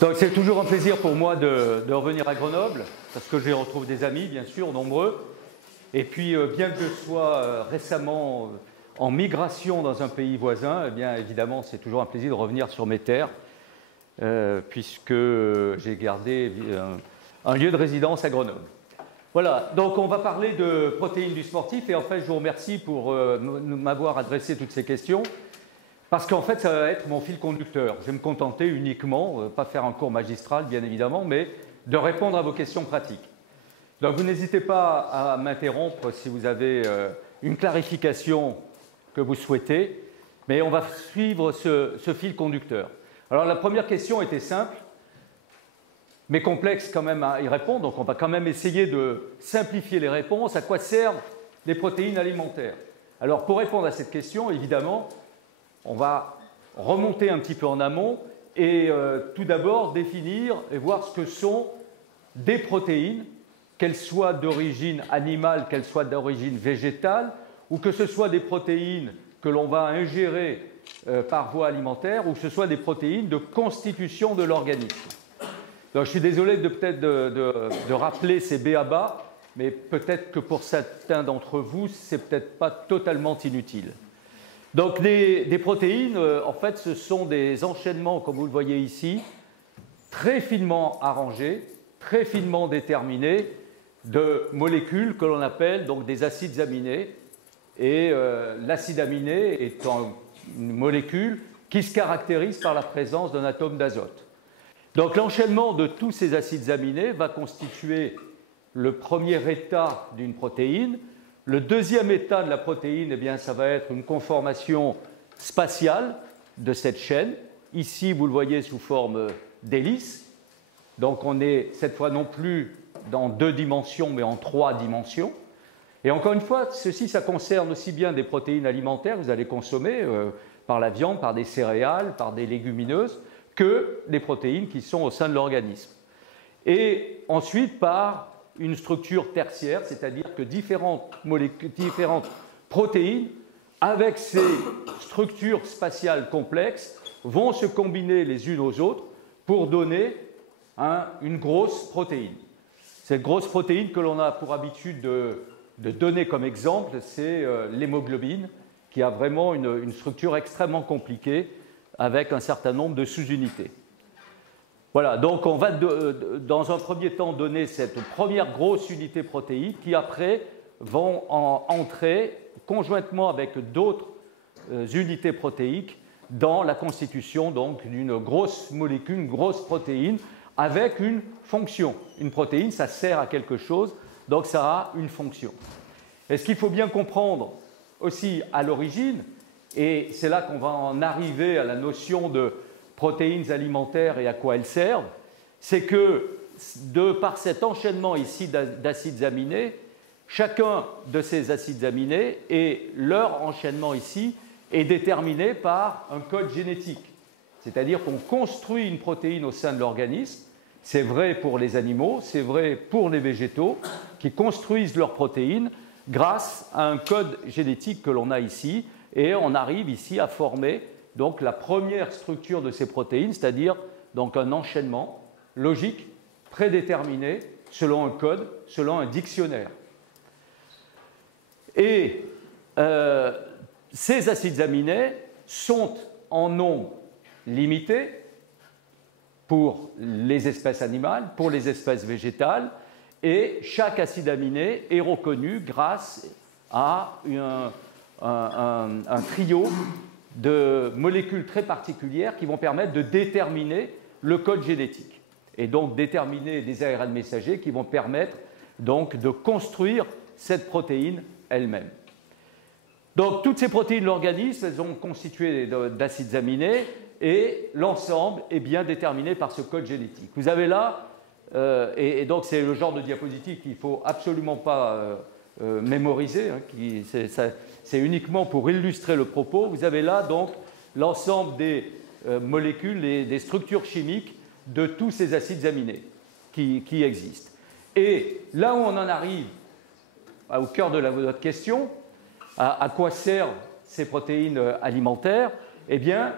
Donc c'est toujours un plaisir pour moi de revenir à Grenoble, parce que j'y retrouve des amis, bien sûr, nombreux. Et puis, bien que je sois récemment en migration dans un pays voisin, eh bien évidemment, c'est toujours un plaisir de revenir sur mes terres, puisque j'ai gardé un lieu de résidence à Grenoble. Voilà, donc on va parler de protéines du sportif, et en fait, je vous remercie pour m'avoir adressé toutes ces questions. Parce qu'en fait, ça va être mon fil conducteur. Je vais me contenter uniquement, pas faire un cours magistral, bien évidemment, mais de répondre à vos questions pratiques. Donc, vous n'hésitez pas à m'interrompre si vous avez une clarification que vous souhaitez, mais on va suivre ce fil conducteur. Alors, la première question était simple, mais complexe quand même à y répondre. Donc, on va quand même essayer de simplifier les réponses. À quoi servent les protéines alimentaires? Alors, pour répondre à cette question, évidemment, on va remonter un petit peu en amont et tout d'abord définir et voir ce que sont des protéines, qu'elles soient d'origine animale, qu'elles soient d'origine végétale, ou que ce soit des protéines que l'on va ingérer par voie alimentaire, ou que ce soit des protéines de constitution de l'organisme. Donc, je suis désolé peut-être de rappeler ces b.a.-ba, mais peut-être que pour certains d'entre vous, c'est peut-être pas totalement inutile. Donc, des protéines, en fait, ce sont des enchaînements, comme vous le voyez ici, très finement arrangés, très finement déterminés de molécules que l'on appelle donc des acides aminés. Et l'acide aminé est une molécule qui se caractérise par la présence d'un atome d'azote. Donc, l'enchaînement de tous ces acides aminés va constituer le premier état d'une protéine. Le deuxième état de la protéine, eh bien, ça va être une conformation spatiale de cette chaîne. Ici, vous le voyez sous forme d'hélice. Donc, on est cette fois non plus dans 2 dimensions, mais en 3 dimensions. Et encore une fois, ceci, ça concerne aussi bien des protéines alimentaires que vous allez consommer par la viande, par des céréales, par des légumineuses, que des protéines qui sont au sein de l'organisme. Et ensuite, par une structure tertiaire, c'est-à-dire que différentes protéines, avec ces structures spatiales complexes, vont se combiner les unes aux autres pour donner une grosse protéine. Cette grosse protéine que l'on a pour habitude de donner comme exemple, c'est l'hémoglobine, qui a vraiment une structure extrêmement compliquée avec un certain nombre de sous-unités. Voilà, donc on va dans un premier temps donner cette première grosse unité protéique qui après vont entrer conjointement avec d'autres unités protéiques dans la constitution d'une grosse molécule, une grosse protéine avec une fonction. Une protéine, ça sert à quelque chose, donc ça a une fonction. Et ce qu'il faut bien comprendre aussi à l'origine, et c'est là qu'on va en arriver à la notion de protéines alimentaires et à quoi elles servent, c'est que par cet enchaînement ici d'acides aminés, chacun de ces acides aminés et leur enchaînement ici est déterminé par un code génétique. C'est-à-dire qu'on construit une protéine au sein de l'organisme. C'est vrai pour les animaux, c'est vrai pour les végétaux qui construisent leurs protéines grâce à un code génétique que l'on a ici, et on arrive ici à former donc la première structure de ces protéines, c'est-à-dire donc un enchaînement logique prédéterminé selon un code, selon un dictionnaire. Et ces acides aminés sont en nombre limité pour les espèces animales, pour les espèces végétales, et chaque acide aminé est reconnu grâce à un trio de molécules très particulières qui vont permettre de déterminer le code génétique et donc déterminer des ARN messagers qui vont permettre donc de construire cette protéine elle-même. Donc toutes ces protéines de l'organisme, elles sont constituées d'acides aminés et l'ensemble est bien déterminé par ce code génétique. Vous avez là, et donc c'est le genre de diapositive qu'il ne faut absolument pas mémoriser, hein, c'est uniquement pour illustrer le propos. Vous avez là donc l'ensemble des molécules et des structures chimiques de tous ces acides aminés qui existent. Et là où on en arrive au cœur de votre question, à quoi servent ces protéines alimentaires? Eh bien,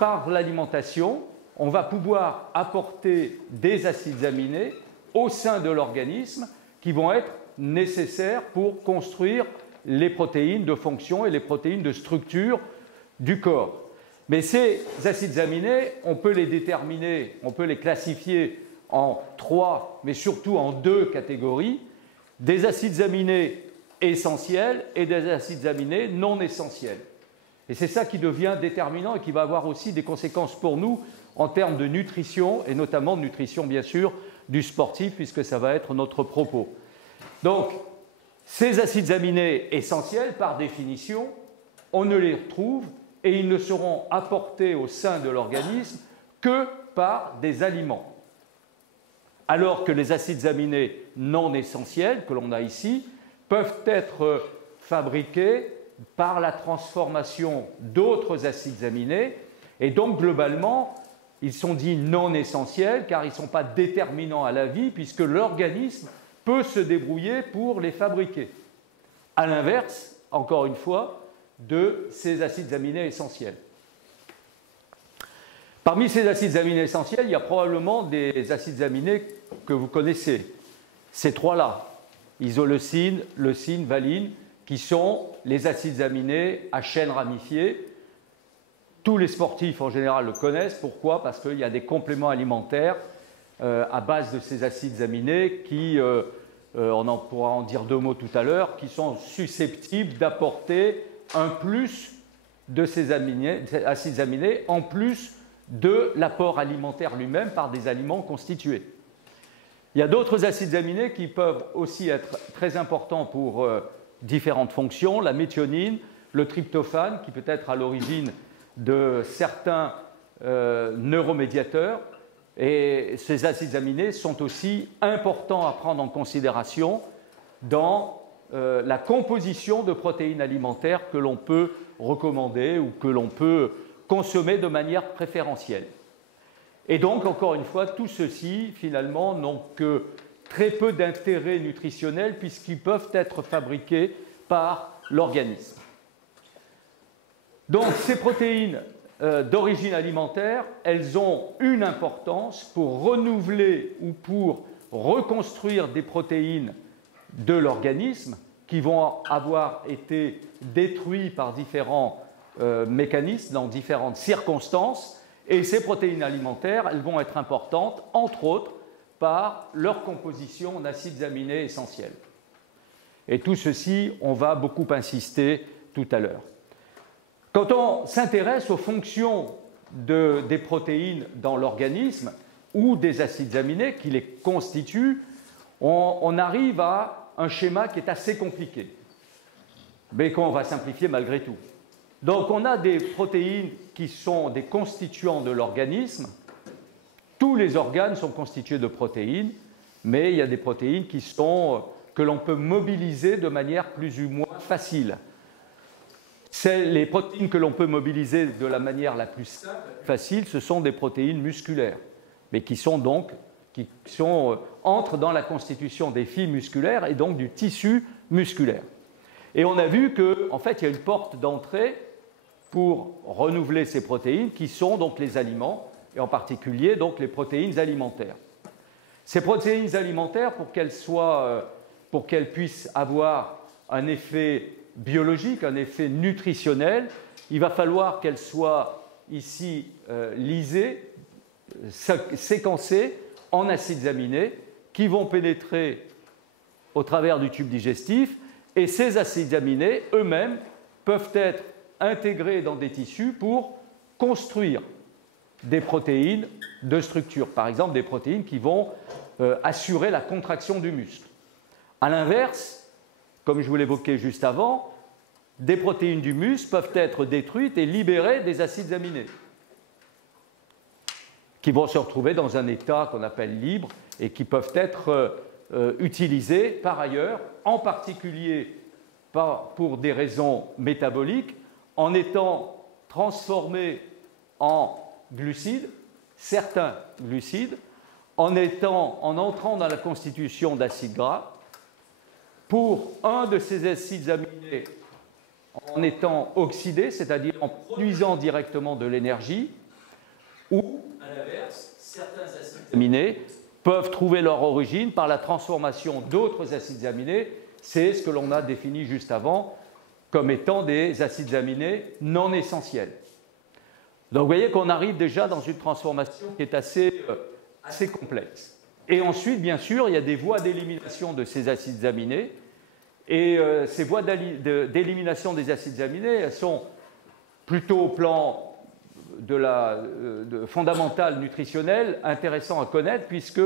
par l'alimentation, on va pouvoir apporter des acides aminés au sein de l'organisme qui vont être nécessaires pour construire les protéines de fonction et les protéines de structure du corps. Mais ces acides aminés, on peut les déterminer, on peut les classifier en 3, mais surtout en 2 catégories, des acides aminés essentiels et des acides aminés non essentiels. Et c'est ça qui devient déterminant et qui va avoir aussi des conséquences pour nous en termes de nutrition, et notamment de nutrition, bien sûr, du sportif, puisque ça va être notre propos. Donc, ces acides aminés essentiels, par définition, on ne les retrouve et ils ne seront apportés au sein de l'organisme que par des aliments. Alors que les acides aminés non essentiels, que l'on a ici, peuvent être fabriqués par la transformation d'autres acides aminés, et donc globalement, ils sont dits non essentiels car ils ne sont pas déterminants à la vie puisque l'organisme peut se débrouiller pour les fabriquer. À l'inverse, encore une fois, de ces acides aminés essentiels. Parmi ces acides aminés essentiels, il y a probablement des acides aminés que vous connaissez. Ces 3-là, isoleucine, leucine, valine, qui sont les acides aminés à chaîne ramifiée. Tous les sportifs en général le connaissent. Pourquoi? Parce qu'il y a des compléments alimentaires à base de ces acides aminés qui, on en pourra en dire 2 mots tout à l'heure, qui sont susceptibles d'apporter un plus de ces acides aminés en plus de l'apport alimentaire lui-même par des aliments constitués. Il y a d'autres acides aminés qui peuvent aussi être très importants pour différentes fonctions, la méthionine, le tryptophane qui peut être à l'origine de certains neuromédiateurs, et ces acides aminés sont aussi importants à prendre en considération dans la composition de protéines alimentaires que l'on peut recommander ou que l'on peut consommer de manière préférentielle. Et donc, encore une fois, tout ceci, finalement, n'ont que très peu d'intérêt nutritionnel puisqu'ils peuvent être fabriqués par l'organisme. Donc, ces protéines d'origine alimentaire, elles ont une importance pour renouveler ou pour reconstruire des protéines de l'organisme qui vont avoir été détruites par différents mécanismes dans différentes circonstances. Et ces protéines alimentaires, elles vont être importantes, entre autres, par leur composition en acides aminés essentiels. Et tout ceci, on va beaucoup insister tout à l'heure. Quand on s'intéresse aux fonctions des protéines dans l'organisme ou des acides aminés qui les constituent, on arrive à un schéma qui est assez compliqué, mais qu'on va simplifier malgré tout. Donc on a des protéines qui sont des constituants de l'organisme. Tous les organes sont constitués de protéines, mais il y a des protéines que l'on peut mobiliser de manière plus ou moins facile. Les protéines que l'on peut mobiliser de la manière la plus simple, facile, ce sont des protéines musculaires, mais qui entrent dans la constitution des fibres musculaires et donc du tissu musculaire. Et on a vu qu'en fait, il y a une porte d'entrée pour renouveler ces protéines qui sont donc les aliments, et en particulier donc les protéines alimentaires. Ces protéines alimentaires, pour qu'elles puissent avoir un effet biologique, un effet nutritionnel, il va falloir qu'elles soient ici lysées, séquencées en acides aminés qui vont pénétrer au travers du tube digestif, et ces acides aminés eux-mêmes peuvent être intégrés dans des tissus pour construire des protéines de structure, par exemple des protéines qui vont assurer la contraction du muscle. A l'inverse, comme je vous l'évoquais juste avant, des protéines du muscle peuvent être détruites et libérer des acides aminés qui vont se retrouver dans un état qu'on appelle libre et qui peuvent être utilisés par ailleurs, en particulier pour des raisons métaboliques, en étant transformés en glucides, certains glucides, en entrant dans la constitution d'acides gras, pour un de ces acides aminés en étant oxydé, c'est-à-dire en produisant directement de l'énergie, ou à l'inverse, certains acides aminés peuvent trouver leur origine par la transformation d'autres acides aminés. C'est ce que l'on a défini juste avant comme étant des acides aminés non essentiels. Donc vous voyez qu'on arrive déjà dans une transformation qui est assez complexe. Et ensuite, bien sûr, il y a des voies d'élimination de ces acides aminés. Et ces voies d'élimination des acides aminés, elles sont plutôt au plan fondamental nutritionnel intéressant à connaître, puisque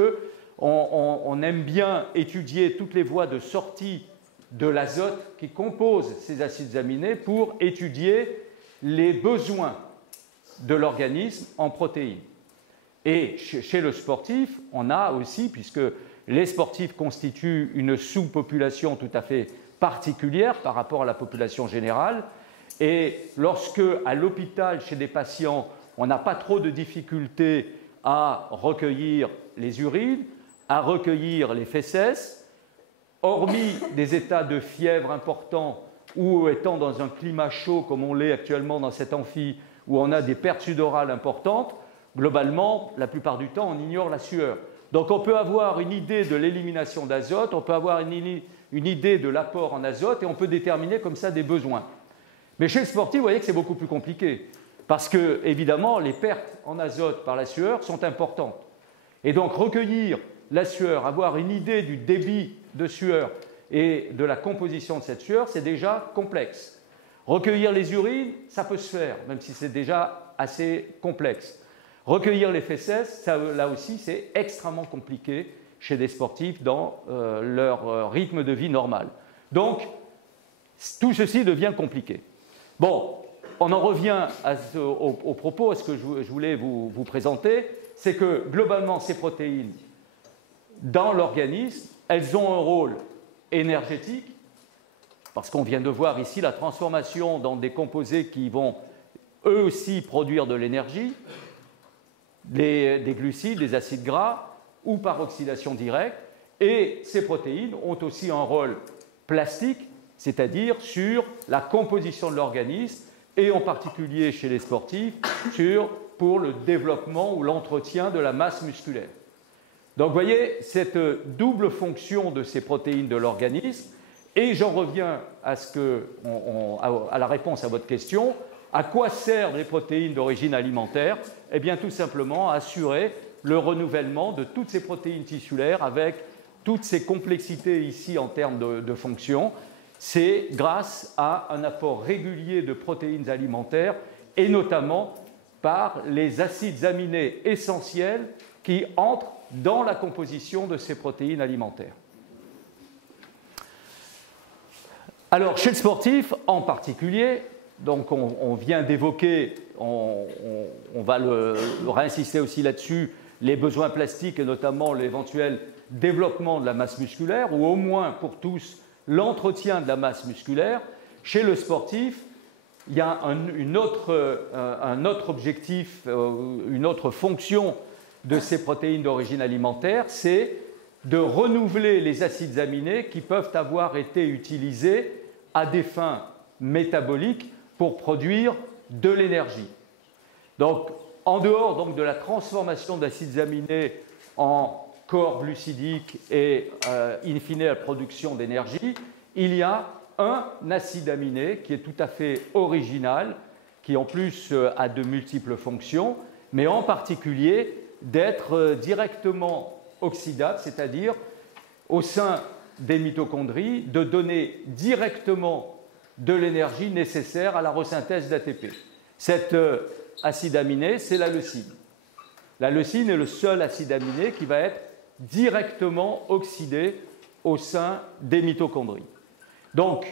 on aime bien étudier toutes les voies de sortie de l'azote qui composent ces acides aminés pour étudier les besoins de l'organisme en protéines. Et chez le sportif, on a aussi, puisque les sportifs constituent une sous-population tout à fait particulière par rapport à la population générale, et lorsque, à l'hôpital, chez des patients, on n'a pas trop de difficultés à recueillir les urines, à recueillir les fesses, hormis des états de fièvre importants ou étant dans un climat chaud comme on l'est actuellement dans cet amphi, où on a des pertes sudorales importantes, globalement, la plupart du temps, on ignore la sueur. Donc on peut avoir une idée de l'élimination d'azote, on peut avoir une idée de l'apport en azote et on peut déterminer comme ça des besoins. Mais chez le sportif, vous voyez que c'est beaucoup plus compliqué parce que, évidemment, les pertes en azote par la sueur sont importantes. Et donc recueillir la sueur, avoir une idée du débit de sueur et de la composition de cette sueur, c'est déjà complexe. Recueillir les urines, ça peut se faire, même si c'est déjà assez complexe. Recueillir les fesses, ça, là aussi, c'est extrêmement compliqué chez des sportifs dans leur rythme de vie normal. Donc, tout ceci devient compliqué. Bon, on en revient au propos, à ce que je voulais vous présenter, c'est que globalement, ces protéines, dans l'organisme, elles ont un rôle énergétique, parce qu'on vient de voir ici la transformation dans des composés qui vont eux aussi produire de l'énergie, des glucides, des acides gras, ou par oxydation directe, et ces protéines ont aussi un rôle plastique, c'est-à-dire sur la composition de l'organisme, et en particulier chez les sportifs, pour le développement ou l'entretien de la masse musculaire. Donc vous voyez cette double fonction de ces protéines de l'organisme, et j'en reviens à la réponse à votre question. À quoi servent les protéines d'origine alimentaire? Eh bien tout simplement à assurer le renouvellement de toutes ces protéines tissulaires avec toutes ces complexités ici en termes de fonctions. C'est grâce à un apport régulier de protéines alimentaires et notamment par les acides aminés essentiels qui entrent dans la composition de ces protéines alimentaires. Alors, chez le sportif en particulier, donc on vient d'évoquer, on va le réinsister aussi là-dessus, les besoins plastiques et notamment l'éventuel développement de la masse musculaire, ou au moins pour tous l'entretien de la masse musculaire. Chez le sportif, il y a un autre objectif, une autre fonction de ces protéines d'origine alimentaire, c'est de renouveler les acides aminés qui peuvent avoir été utilisés à des fins métaboliques pour produire de l'énergie. Donc, en dehors donc, de la transformation d'acides aminés en corps glucidiques et in fine la production d'énergie, il y a un acide aminé qui est tout à fait original, qui en plus a de multiples fonctions, mais en particulier d'être directement oxydable, c'est-à-dire au sein des mitochondries, de donner directement de l'énergie nécessaire à la resynthèse d'ATP. Cet acide aminé, c'est la leucine. La leucine est le seul acide aminé qui va être directement oxydé au sein des mitochondries. Donc,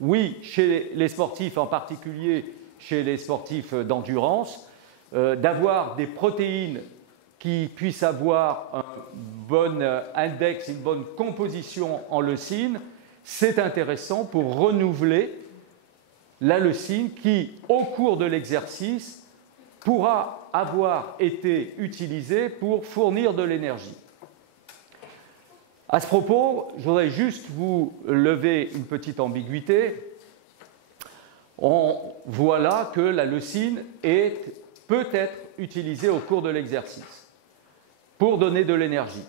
oui, chez les sportifs, en particulier chez les sportifs d'endurance, d'avoir des protéines qui puissent avoir un bon index, une bonne composition en leucine, c'est intéressant pour renouveler la leucine qui, au cours de l'exercice, pourra avoir été utilisée pour fournir de l'énergie. À ce propos, je voudrais juste vous lever une petite ambiguïté. On voit là que la leucine peut être utilisé au cours de l'exercice pour donner de l'énergie.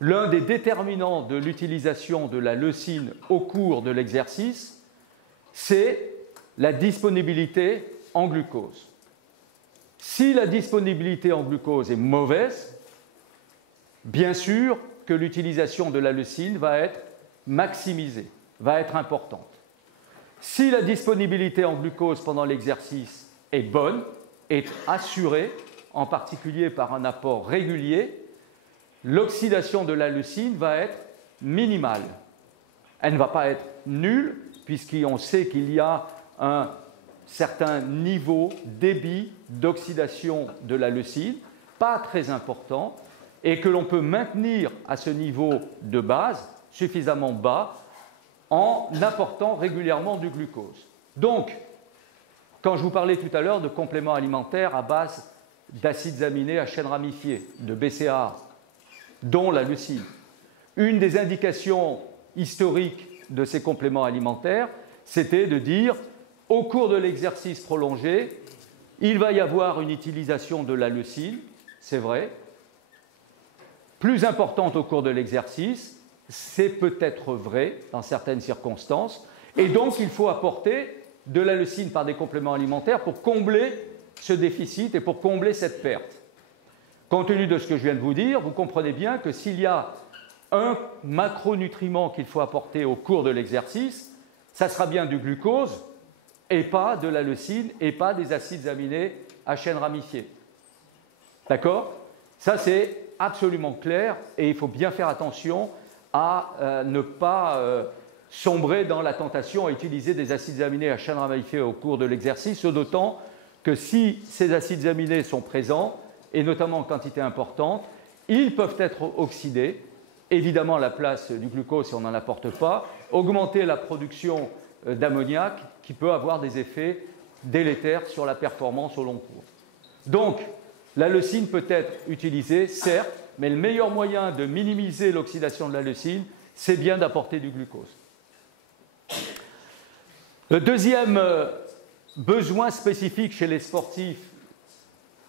L'un des déterminants de l'utilisation de la leucine au cours de l'exercice, c'est la disponibilité en glucose. Si la disponibilité en glucose est mauvaise, bien sûr que l'utilisation de la leucine va être maximisée, va être importante. Si la disponibilité en glucose pendant l'exercice est bonne, est assurée, en particulier par un apport régulier, l'oxydation de la leucine va être minimale. Elle ne va pas être nulle, puisqu'on sait qu'il y a un certain niveau, débit d'oxydation de la leucine, pas très important, et que l'on peut maintenir à ce niveau de base suffisamment bas en apportant régulièrement du glucose. Donc, quand je vous parlais tout à l'heure de compléments alimentaires à base d'acides aminés à chaîne ramifiée, de BCAA, dont la leucine, une des indications historiques de ces compléments alimentaires, c'était de dire, au cours de l'exercice prolongé, il va y avoir une utilisation de la leucine, c'est vrai, plus importante au cours de l'exercice, c'est peut-être vrai dans certaines circonstances, et donc il faut apporter de la leucine par des compléments alimentaires pour combler ce déficit et pour combler cette perte. Compte tenu de ce que je viens de vous dire, vous comprenez bien que s'il y a un macronutriment qu'il faut apporter au cours de l'exercice, ça sera bien du glucose et pas de la leucine et pas des acides aminés à chaîne ramifiée. D'accord? Ça, c'est absolument clair et il faut bien faire attention à ne pas sombrer dans la tentation à utiliser des acides aminés à chaîne ramifiée au cours de l'exercice, d'autant que si ces acides aminés sont présents, et notamment en quantité importante, ils peuvent être oxydés, évidemment à la place du glucose si on n'en apporte pas, augmenter la production d'ammoniac qui peut avoir des effets délétères sur la performance au long cours. Donc, la leucine peut être utilisée, certes, mais le meilleur moyen de minimiser l'oxydation de la leucine, c'est bien d'apporter du glucose. Le deuxième besoin spécifique chez les sportifs,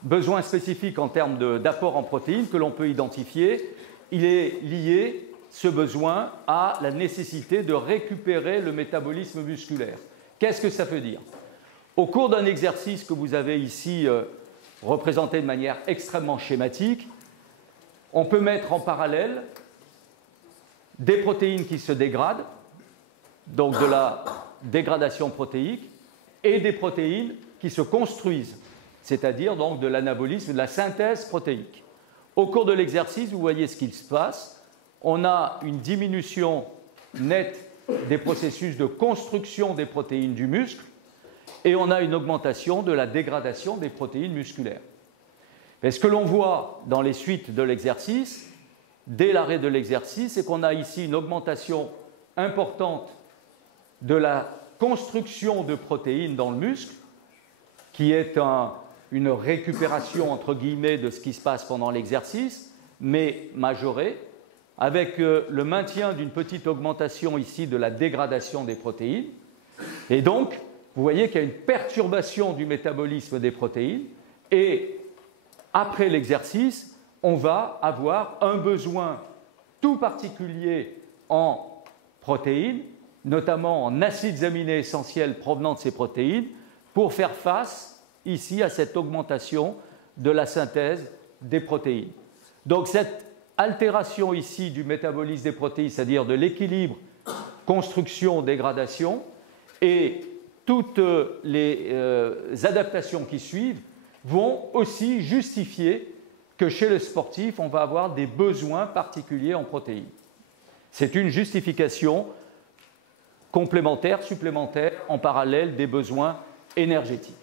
besoin spécifique en termes d'apport en protéines que l'on peut identifier, il est lié, ce besoin, à la nécessité de récupérer le métabolisme musculaire. Qu'est-ce que ça veut dire? Au cours d'un exercice que vous avez ici représenté de manière extrêmement schématique, on peut mettre en parallèle des protéines qui se dégradent, donc de la dégradation protéique, et des protéines qui se construisent, c'est-à-dire donc de l'anabolisme, de la synthèse protéique. Au cours de l'exercice, vous voyez ce qu'il se passe. On a une diminution nette des processus de construction des protéines du muscle et on a une augmentation de la dégradation des protéines musculaires. Et ce que l'on voit dans les suites de l'exercice, dès l'arrêt de l'exercice, c'est qu'on a ici une augmentation importante de la construction de protéines dans le muscle, qui est une récupération, entre guillemets, de ce qui se passe pendant l'exercice, mais majorée, avec le maintien d'une petite augmentation ici de la dégradation des protéines. Et donc, vous voyez qu'il y a une perturbation du métabolisme des protéines, et après l'exercice, on va avoir un besoin tout particulier en protéines, notamment en acides aminés essentiels provenant de ces protéines, pour faire face ici à cette augmentation de la synthèse des protéines. Donc cette altération ici du métabolisme des protéines, c'est-à-dire de l'équilibre construction-dégradation, et toutes les adaptations qui suivent vont aussi justifier que chez le sportif, on va avoir des besoins particuliers en protéines. C'est une justification complémentaire, supplémentaire, en parallèle des besoins énergétiques.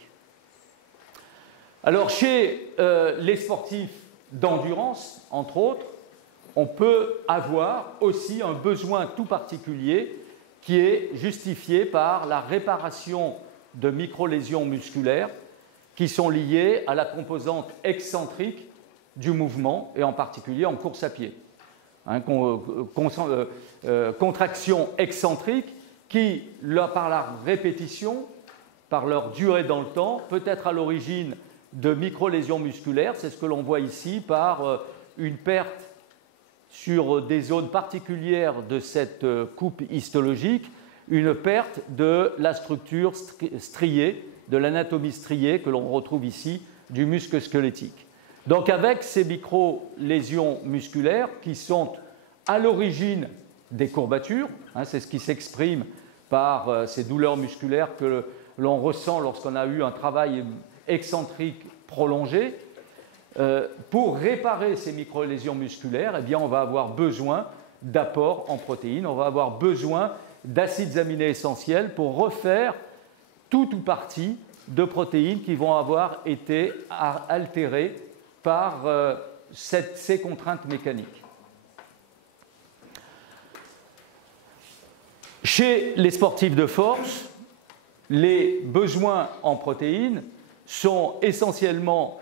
Alors, chez les sportifs d'endurance, entre autres, on peut avoir aussi un besoin tout particulier qui est justifié par la réparation de microlésions musculaires qui sont liées à la composante excentrique du mouvement et en particulier en course à pied. Contraction excentrique qui, par la répétition, par leur durée dans le temps, peut être à l'origine de micro-lésions musculaires. C'est ce que l'on voit ici par une perte sur des zones particulières de cette coupe histologique, une perte de la structure striée, de l'anatomie striée que l'on retrouve ici du muscle squelettique. Donc avec ces micro-lésions musculaires qui sont à l'origine des courbatures, c'est ce qui s'exprime par ces douleurs musculaires que l'on ressent lorsqu'on a eu un travail excentrique prolongé. Pour réparer ces micro-lésions musculaires, eh bien, on va avoir besoin d'apports en protéines, on va avoir besoin d'acides aminés essentiels pour refaire tout ou partie de protéines qui vont avoir été altérées par ces contraintes mécaniques. Chez les sportifs de force, les besoins en protéines sont essentiellement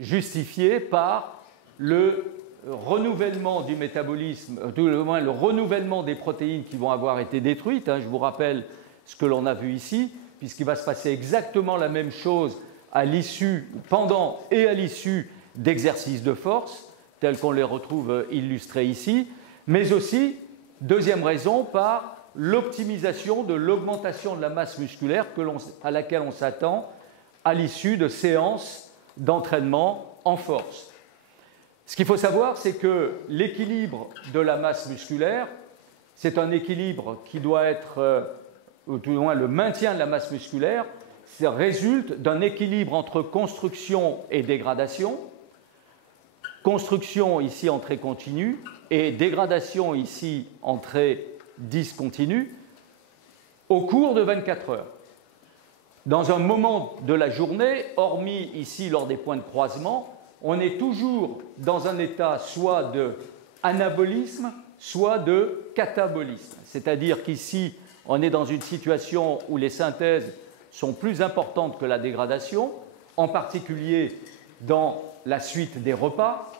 justifiés par le renouvellement du métabolisme, tout au moins le renouvellement des protéines qui vont avoir été détruites. Je vous rappelle ce que l'on a vu ici, puisqu'il va se passer exactement la même chose à l'issue, pendant et à l'issue d'exercices de force, tels qu'on les retrouve illustrés ici, mais aussi, deuxième raison, par l'optimisation de l'augmentation de la masse musculaire à laquelle on s'attend à l'issue de séances d'entraînement en force. Ce qu'il faut savoir, c'est que l'équilibre de la masse musculaire, c'est un équilibre qui doit être, ou tout au moins le maintien de la masse musculaire, ça résulte d'un équilibre entre construction et dégradation. Construction ici en trait continu et dégradation ici en trait discontinu au cours de 24 heures. Dans un moment de la journée, hormis ici lors des points de croisement, on est toujours dans un état soit de anabolisme, soit de catabolisme. C'est-à-dire qu'ici, on est dans une situation où les synthèses sont plus importantes que la dégradation, en particulier dans la suite des repas.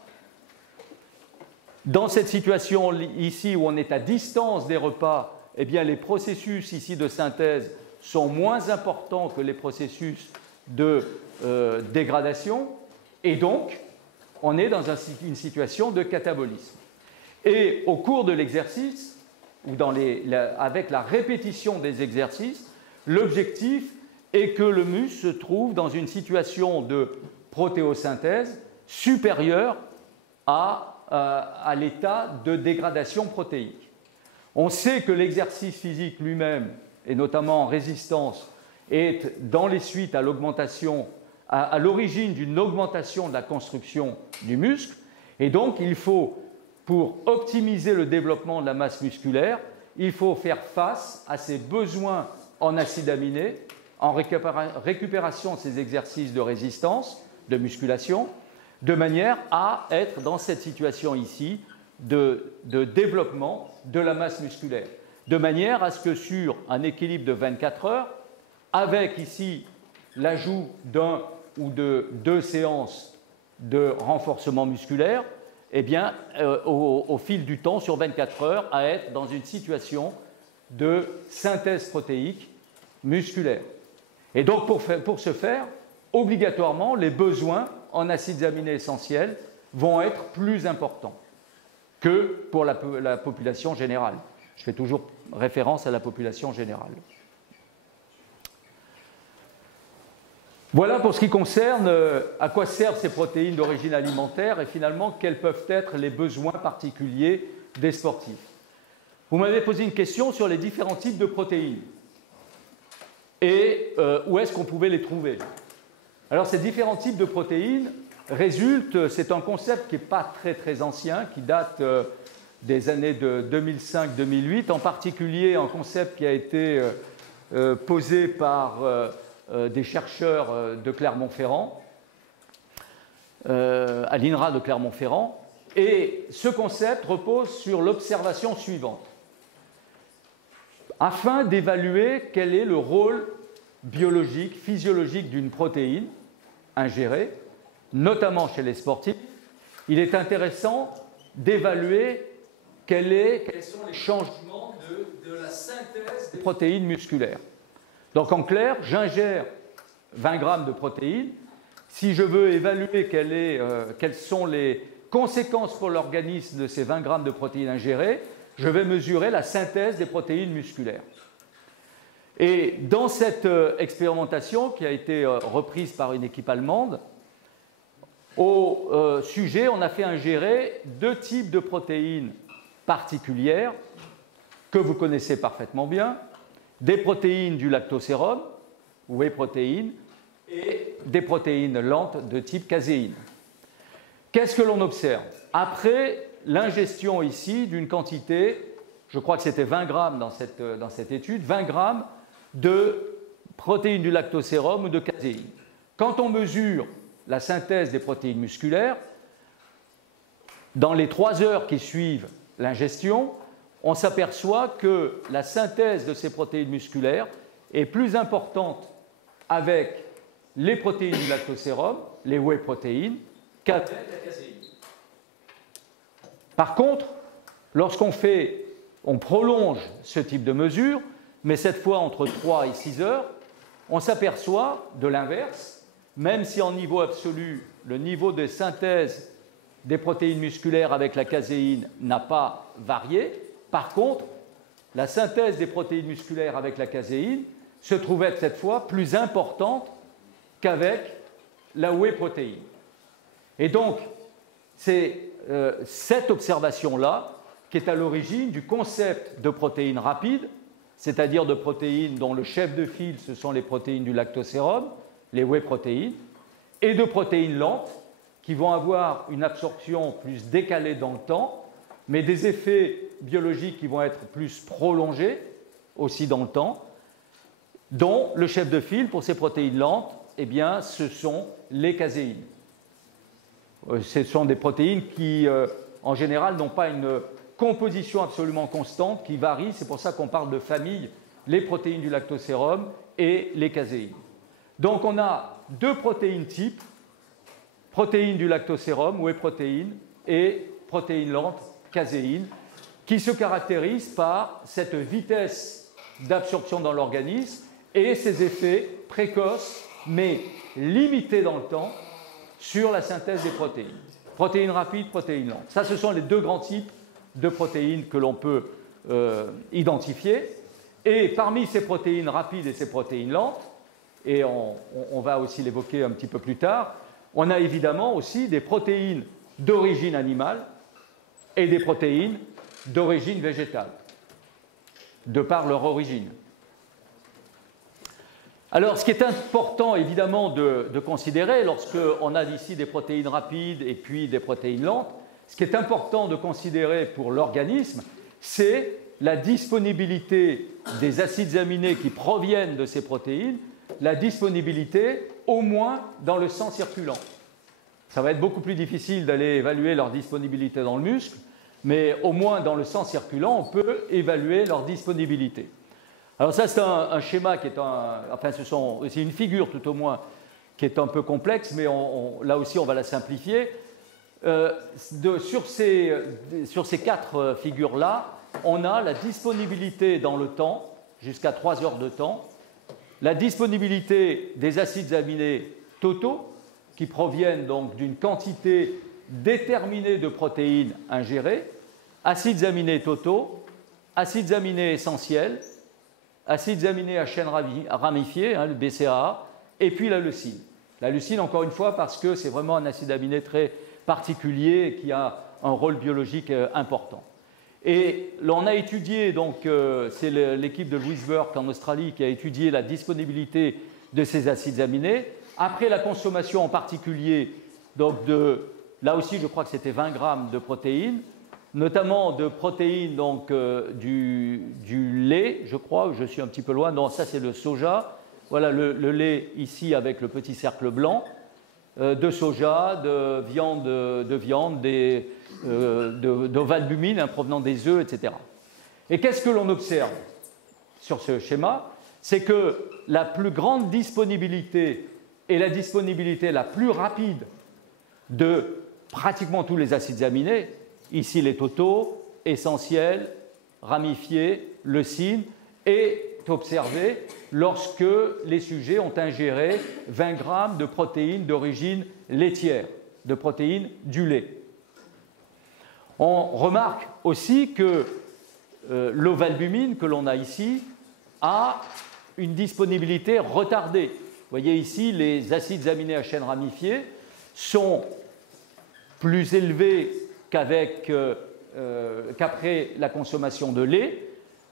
Dans cette situation ici où on est à distance des repas, eh bien les processus ici de synthèse sont moins importants que les processus de dégradation, et donc on est dans une situation de catabolisme. Et au cours de l'exercice, ou avec la répétition des exercices, l'objectif est que le muscle se trouve dans une situation de protéosynthèse supérieure à l'état de dégradation protéique. On sait que l'exercice physique lui-même, et notamment en résistance, est dans les suites à l'augmentation, à l'origine d'une augmentation de la construction du muscle, et donc il faut, pour optimiser le développement de la masse musculaire, il faut faire face à ces besoins en acides aminés, en récupération de ces exercices de résistance, de musculation, de manière à être dans cette situation ici de développement de la masse musculaire. De manière à ce que sur un équilibre de 24 heures, avec ici l'ajout d'un ou de deux séances de renforcement musculaire, eh bien, au fil du temps, sur 24 heures, à être dans une situation de synthèse protéique musculaire. Et donc, pour ce faire, obligatoirement, les besoins en acides aminés essentiels vont être plus importants que pour la population générale. Je fais toujours référence à la population générale. Voilà pour ce qui concerne à quoi servent ces protéines d'origine alimentaire et finalement quels peuvent être les besoins particuliers des sportifs. Vous m'avez posé une question sur les différents types de protéines et où est-ce qu'on pouvait les trouver. Alors ces différents types de protéines résultent, c'est un concept qui n'est pas très ancien, qui date des années de 2005-2008, en particulier un concept qui a été posé par des chercheurs de Clermont-Ferrand, à l'INRA de Clermont-Ferrand, et ce concept repose sur l'observation suivante. Afin d'évaluer quel est le rôle biologique, physiologique d'une protéine ingérée, notamment chez les sportifs, il est intéressant d'évaluer quels sont les changements de la synthèse des protéines musculaires. Donc en clair, j'ingère 20 grammes de protéines, si je veux évaluer quelles sont les conséquences pour l'organisme de ces 20 grammes de protéines ingérées, je vais mesurer la synthèse des protéines musculaires. Et dans cette expérimentation qui a été reprise par une équipe allemande, au sujet, on a fait ingérer 2 types de protéines particulières que vous connaissez parfaitement bien, des protéines du lactosérum, whey protéines, et des protéines lentes de type caséine. Qu'est-ce que l'on observe? Après l'ingestion ici d'une quantité, je crois que c'était 20 grammes dans cette étude, 20 grammes de protéines du lactosérum ou de caséine. Quand on mesure la synthèse des protéines musculaires, dans les 3 heures qui suivent l'ingestion, on s'aperçoit que la synthèse de ces protéines musculaires est plus importante avec les protéines du lactosérum, les whey protéines, qu'avec la caséine. Par contre, on prolonge ce type de mesure, mais cette fois entre 3 et 6 heures, on s'aperçoit de l'inverse, même si en niveau absolu, le niveau de synthèse des protéines musculaires avec la caséine n'a pas varié. Par contre, la synthèse des protéines musculaires avec la caséine se trouve être cette fois plus importante qu'avec la whey protéine. Et donc, c'est cette observation-là qui est à l'origine du concept de protéines rapides, c'est-à-dire de protéines dont le chef de file, ce sont les protéines du lactosérum, les whey protéines, et de protéines lentes qui vont avoir une absorption plus décalée dans le temps, mais des effets biologiques qui vont être plus prolongés aussi dans le temps, dont le chef de file pour ces protéines lentes, eh bien, ce sont les caséines. Ce sont des protéines qui, en général, n'ont pas une composition absolument constante, qui varie. C'est pour ça qu'on parle de famille, les protéines du lactosérum et les caséines. Donc, on a 2 protéines types, protéines du lactosérum, whey protéines, et protéines lentes, caséines, qui se caractérisent par cette vitesse d'absorption dans l'organisme et ces effets précoces, mais limités dans le temps, sur la synthèse des protéines. Protéines rapides, protéines lentes. Ça, ce sont les 2 grands types de protéines que l'on peut identifier. Et parmi ces protéines rapides et ces protéines lentes, et on va aussi l'évoquer un petit peu plus tard, on a évidemment aussi des protéines d'origine animale et des protéines d'origine végétale, de par leur origine. Alors, ce qui est important, évidemment, de considérer, lorsqu'on a ici des protéines rapides et puis des protéines lentes, ce qui est important de considérer pour l'organisme, c'est la disponibilité des acides aminés qui proviennent de ces protéines, la disponibilité au moins dans le sang circulant. Ça va être beaucoup plus difficile d'aller évaluer leur disponibilité dans le muscle, mais au moins dans le sang circulant, on peut évaluer leur disponibilité. Alors ça, c'est un schéma qui est c'est une figure tout au moins qui est un peu complexe, mais là aussi, on va la simplifier. Sur ces 4 figures-là, on a la disponibilité dans le temps, jusqu'à 3 heures de temps, la disponibilité des acides aminés totaux, qui proviennent donc d'une quantité déterminée de protéines ingérées, acides aminés totaux, acides aminés essentiels, acides aminés à chaîne ramifiée, le BCAA, et puis la leucine. La leucine, encore une fois, parce que c'est vraiment un acide aminé très particulier et qui a un rôle biologique important. Et l'on a étudié, donc c'est l'équipe de Louise Burke en Australie qui a étudié la disponibilité de ces acides aminés. Après la consommation en particulier, donc là aussi je crois que c'était 20 grammes de protéines, notamment de protéines donc, du lait, je crois, je suis un petit peu loin, non, ça c'est le soja, voilà le lait ici avec le petit cercle blanc, de soja, de viande, d'ovalbumine provenant des œufs, etc. Et qu'est-ce que l'on observe sur ce schéma? C'est que la plus grande disponibilité et la disponibilité la plus rapide de pratiquement tous les acides aminés, ici les totaux, essentiels, ramifiés, leucine, et observé lorsque les sujets ont ingéré 20 grammes de protéines d'origine laitière, de protéines du lait. On remarque aussi que l'ovalbumine que l'on a ici a une disponibilité retardée. Vous voyez ici, les acides aminés à chaîne ramifiée sont plus élevés qu'après la consommation de lait,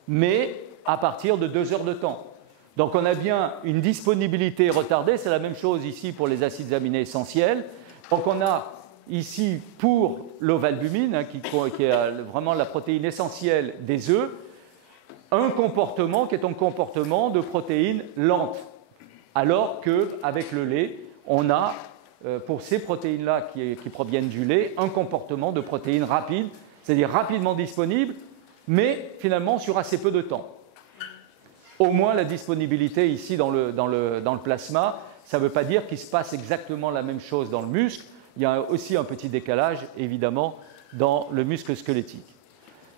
mais à partir de 2 heures de temps. Donc on a bien une disponibilité retardée, c'est la même chose ici pour les acides aminés essentiels. Donc on a ici pour l'ovalbumine, qui est vraiment la protéine essentielle des œufs, un comportement qui est un comportement de protéines lentes, alors qu'avec le lait, on a, pour ces protéines-là qui proviennent du lait, un comportement de protéines rapides, c'est-à-dire rapidement disponibles, mais finalement sur assez peu de temps. Au moins la disponibilité ici dans le plasma, ça ne veut pas dire qu'il se passe exactement la même chose dans le muscle. Il y a aussi un petit décalage, évidemment, dans le muscle squelettique.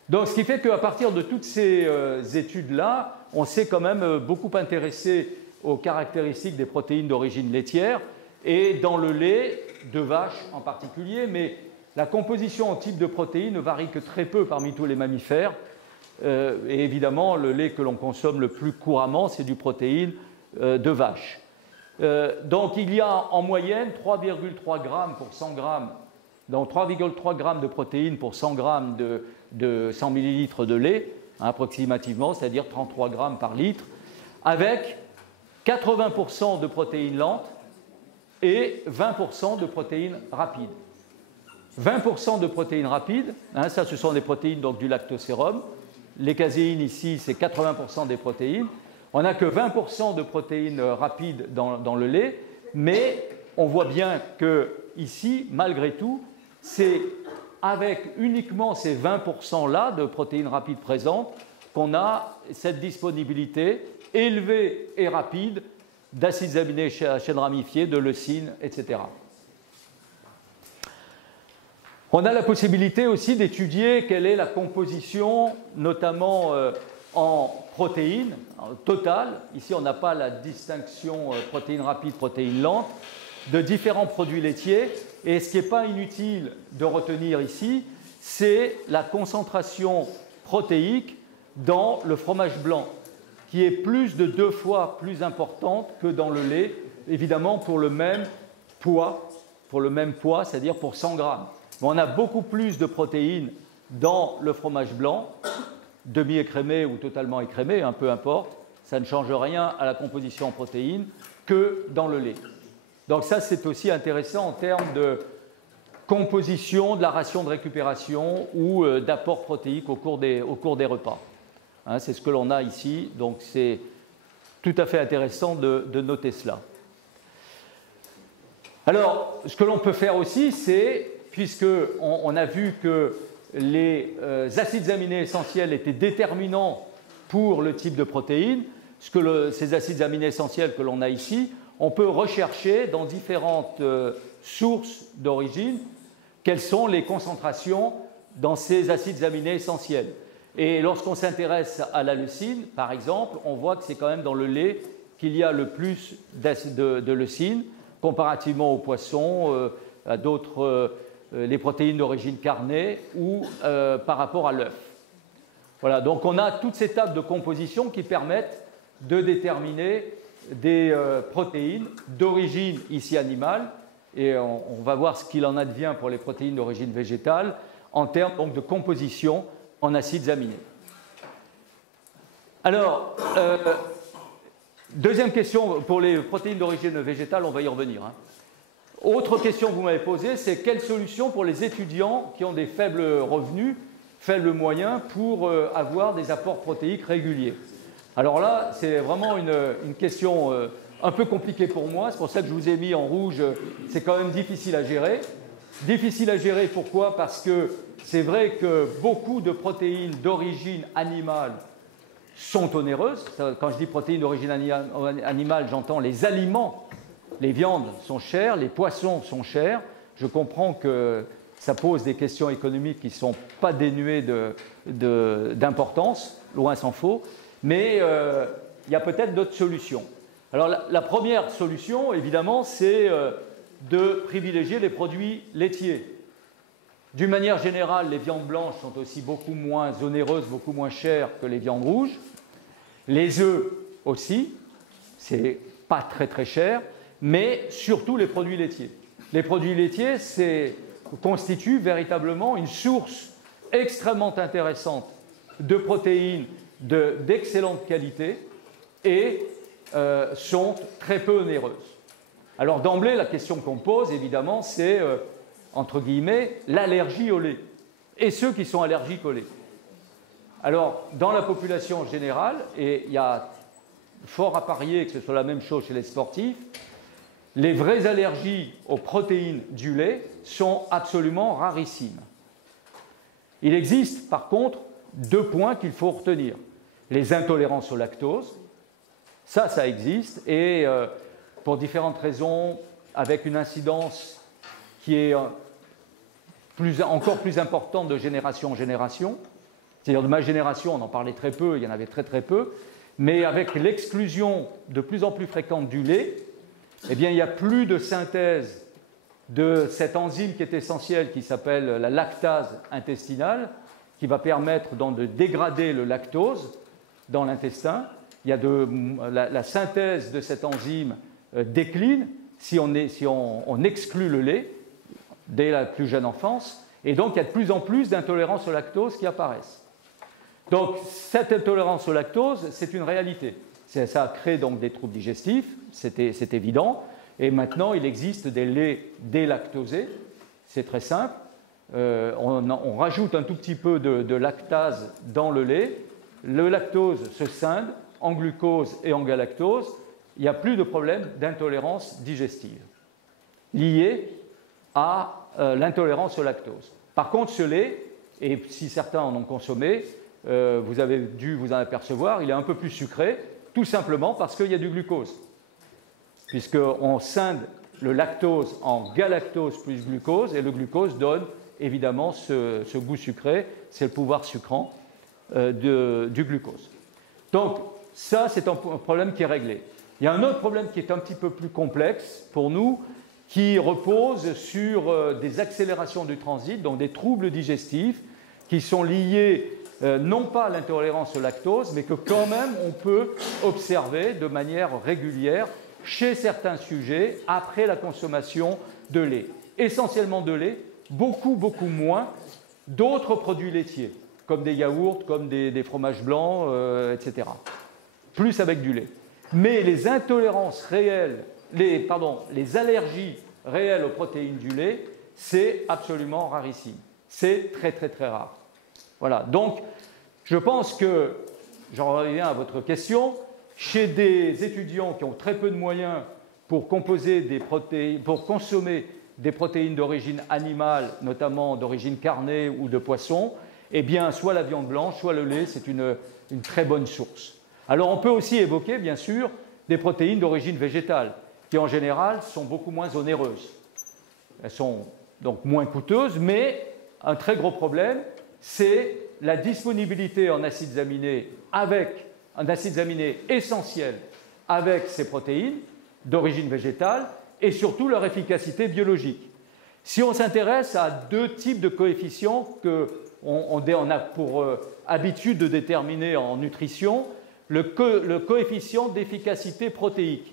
Donc, ce qui fait qu'à partir de toutes ces études-là, on s'est quand même beaucoup intéressé aux caractéristiques des protéines d'origine laitière et dans le lait de vache en particulier, mais la composition en type de protéines ne varie que très peu parmi tous les mammifères. Et évidemment, le lait que l'on consomme le plus couramment, c'est du protéine de vache. Donc il y a en moyenne 3,3 grammes pour 100 grammes, donc 3,3 grammes de protéines pour 100 grammes de 100 millilitres de lait, approximativement, c'est-à-dire 33 grammes par litre, avec 80% de protéines lentes et 20% de protéines rapides. 20% de protéines rapides, ça ce sont des protéines donc, du lactosérum. Les caséines ici, c'est 80% des protéines. On n'a que 20% de protéines rapides dans le lait, mais on voit bien que ici, malgré tout, c'est avec uniquement ces 20%-là de protéines rapides présentes qu'on a cette disponibilité élevée et rapide d'acides aminés à chaîne ramifiée, de leucine, etc. On a la possibilité aussi d'étudier quelle est la composition, notamment en protéines totales. Ici, on n'a pas la distinction protéines rapides, protéines lentes, de différents produits laitiers. Et ce qui n'est pas inutile de retenir ici, c'est la concentration protéique dans le fromage blanc, qui est plus de 2 fois plus importante que dans le lait, évidemment pour le même poids, c'est-à-dire pour 100 grammes. Mais on a beaucoup plus de protéines dans le fromage blanc, demi-écrémé ou totalement écrémé, peu importe, ça ne change rien à la composition en protéines que dans le lait. Donc ça, c'est aussi intéressant en termes de composition de la ration de récupération ou d'apport protéique au cours des repas. C'est ce que l'on a ici, donc c'est tout à fait intéressant de noter cela. Alors, ce que l'on peut faire aussi, c'est, puisqu'on a vu que les acides aminés essentiels étaient déterminants pour le type de protéines, ces acides aminés essentiels que l'on a ici, on peut rechercher dans différentes sources d'origine quelles sont les concentrations dans ces acides aminés essentiels. Et lorsqu'on s'intéresse à la leucine, par exemple, on voit que c'est quand même dans le lait qu'il y a le plus de leucine, comparativement aux poissons, à d'autres, les protéines d'origine carnée ou par rapport à l'œuf. Voilà, donc on a toutes ces tables de composition qui permettent de déterminer des protéines d'origine ici animale, et on va voir ce qu'il en advient pour les protéines d'origine végétale en termes donc, de composition en acides aminés. Alors, deuxième question, pour les protéines d'origine végétale, on va y revenir. Autre question que vous m'avez posée, c'est quelle solution pour les étudiants qui ont des faibles revenus, faibles moyens, pour avoir des apports protéiques réguliers? Alors là, c'est vraiment une question un peu compliquée pour moi, c'est pour ça que je vous ai mis en rouge, c'est quand même difficile à gérer. Difficile à gérer, pourquoi? Parce que c'est vrai que beaucoup de protéines d'origine animale sont onéreuses. Quand je dis protéines d'origine animale, j'entends les aliments. Les viandes sont chères, les poissons sont chers. Je comprends que ça pose des questions économiques qui ne sont pas dénuées d'importance, loin s'en faut. Mais il y a peut-être d'autres solutions. Alors la première solution, évidemment, c'est de privilégier les produits laitiers. D'une manière générale, les viandes blanches sont aussi beaucoup moins onéreuses, beaucoup moins chères que les viandes rouges. Les œufs aussi, c'est pas très très cher, mais surtout les produits laitiers. Les produits laitiers constituent véritablement une source extrêmement intéressante de protéines d'excellente qualité et sont très peu onéreuses. Alors d'emblée, la question qu'on pose, évidemment, c'est, entre guillemets, l'allergie au lait et ceux qui sont allergiques au lait. Alors, dans la population générale, et il y a fort à parier que ce soit la même chose chez les sportifs, les vraies allergies aux protéines du lait sont absolument rarissimes. Il existe, par contre, 2 points qu'il faut retenir. Les intolérances au lactose, ça existe, et pour différentes raisons, avec une incidence qui est encore plus importante de génération en génération. C'est-à-dire de ma génération, on en parlait très peu, il y en avait très très peu, mais avec l'exclusion de plus en plus fréquente du lait, eh bien, il n'y a plus de synthèse de cette enzyme qui est essentielle, qui s'appelle la lactase intestinale, qui va permettre donc de dégrader le lactose dans l'intestin. Il y a la synthèse de cette enzyme décline si on exclut le lait dès la plus jeune enfance, et donc il y a de plus en plus d'intolérances au lactose qui apparaissent. Donc cette intolérance au lactose, c'est une réalité. Ça crée donc des troubles digestifs, c'est évident, et maintenant il existe des laits délactosés, c'est très simple. On rajoute un tout petit peu de lactase dans le lait, le lactose se scinde en glucose et en galactose, il n'y a plus de problème d'intolérance digestive liée à l'intolérance au lactose. Par contre, ce lait, et si certains en ont consommé, vous avez dû vous en apercevoir, il est un peu plus sucré, tout simplement parce qu'il y a du glucose. Puisqu'on scinde le lactose en galactose plus glucose, et le glucose donne évidemment ce goût sucré, c'est le pouvoir sucrant du glucose. Donc ça, c'est un problème qui est réglé. Il y a un autre problème qui est un petit peu plus complexe pour nous, qui repose sur des accélérations du transit, donc des troubles digestifs qui sont liés non pas à l'intolérance au lactose, mais que quand même on peut observer de manière régulière chez certains sujets après la consommation de lait. Essentiellement de lait, beaucoup moins d'autres produits laitiers, comme des yaourts, comme des fromages blancs, etc. Plus avec du lait. Mais les intolérances réelles, les allergies réelles aux protéines du lait, c'est absolument rarissime. C'est très rare. Voilà, donc je pense que, j'en reviens à votre question, chez des étudiants qui ont très peu de moyens pour consommer des protéines d'origine animale, notamment d'origine carnée ou de poisson, eh bien, soit la viande blanche, soit le lait, c'est une très bonne source. Alors, on peut aussi évoquer, bien sûr, des protéines d'origine végétale, qui en général sont beaucoup moins onéreuses. Elles sont donc moins coûteuses, mais un très gros problème, c'est la disponibilité en acides aminés essentiels avec ces protéines d'origine végétale et surtout leur efficacité biologique. Si on s'intéresse à 2 types de coefficients qu'on a pour habitude de déterminer en nutrition, le coefficient d'efficacité protéique,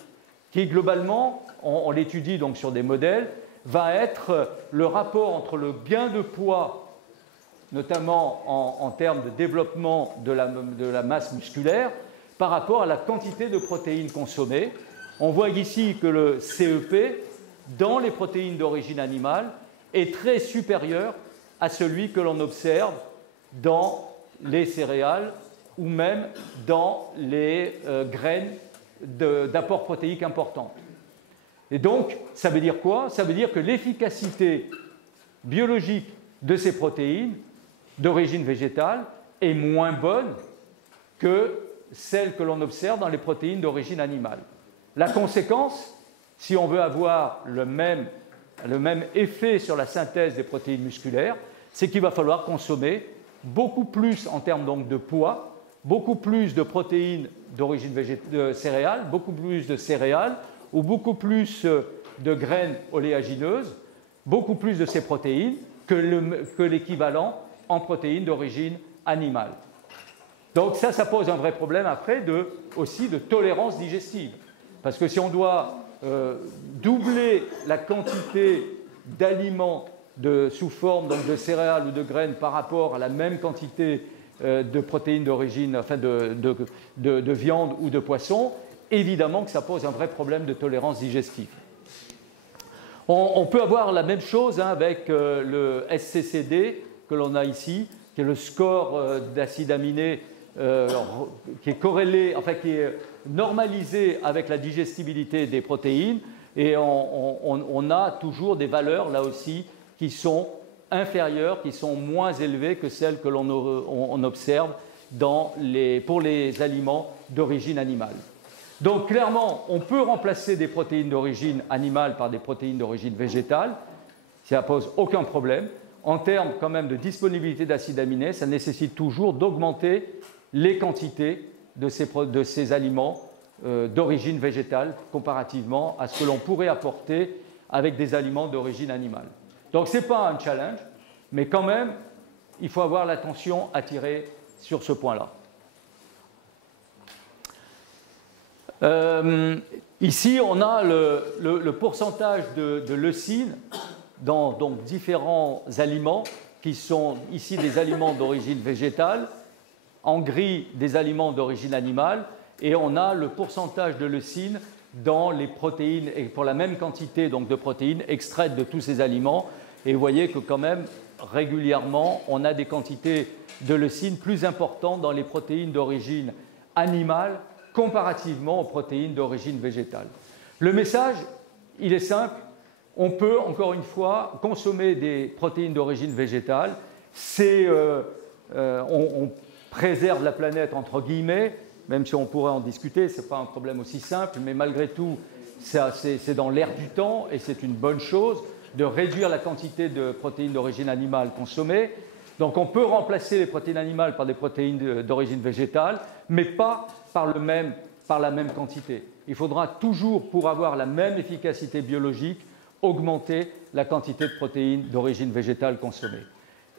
qui globalement, on l'étudie donc sur des modèles, va être le rapport entre le gain de poids, notamment en termes de développement de la masse musculaire, par rapport à la quantité de protéines consommées. On voit ici que le CEP, dans les protéines d'origine animale, est très supérieur à celui que l'on observe dans les céréales ou même dans les graines d'apport protéique important. Et donc, ça veut dire quoi? Ça veut dire que l'efficacité biologique de ces protéines d'origine végétale est moins bonne que celle que l'on observe dans les protéines d'origine animale. La conséquence, si on veut avoir le même effet sur la synthèse des protéines musculaires, c'est qu'il va falloir consommer beaucoup plus en termes donc de poids beaucoup plus de protéines d'origine céréale, beaucoup plus de céréales ou beaucoup plus de graines oléagineuses, beaucoup plus de ces protéines que l'équivalent en protéines d'origine animale. Donc ça pose un vrai problème après aussi de tolérance digestive. Parce que si on doit doubler la quantité d'aliments sous forme donc de céréales ou de graines par rapport à la même quantité de protéines d'origine, enfin de viande ou de poisson, évidemment que ça pose un vrai problème de tolérance digestive. On peut avoir la même chose avec le SCCD que l'on a ici, qui est le score d'acides aminés qui est corrélé, enfin qui est normalisé avec la digestibilité des protéines, et on a toujours des valeurs là aussi qui sont inférieures, qui sont moins élevées que celles que l'on observe pour les aliments d'origine animale. Donc clairement, on peut remplacer des protéines d'origine animale par des protéines d'origine végétale, ça ne pose aucun problème. En termes quand même de disponibilité d'acides aminés, ça nécessite toujours d'augmenter les quantités de ces aliments d'origine végétale comparativement à ce que l'on pourrait apporter avec des aliments d'origine animale. Donc ce n'est pas un challenge, mais quand même, il faut avoir l'attention attirée sur ce point-là. Ici, on a le pourcentage de leucine dans donc, différents aliments qui sont ici des aliments d'origine végétale, en gris des aliments d'origine animale, et on a le pourcentage de leucine dans les protéines, et pour la même quantité donc, de protéines extraites de tous ces aliments. Et vous voyez que quand même, régulièrement, on a des quantités de leucine plus importantes dans les protéines d'origine animale comparativement aux protéines d'origine végétale. Le message, il est simple. On peut, encore une fois, consommer des protéines d'origine végétale. On préserve la planète, entre guillemets, même si on pourrait en discuter, ce n'est pas un problème aussi simple, mais malgré tout, c'est dans l'air du temps et c'est une bonne chose de réduire la quantité de protéines d'origine animale consommées. Donc on peut remplacer les protéines animales par des protéines d'origine végétale, mais pas par la même quantité. Il faudra toujours, pour avoir la même efficacité biologique, augmenter la quantité de protéines d'origine végétale consommées.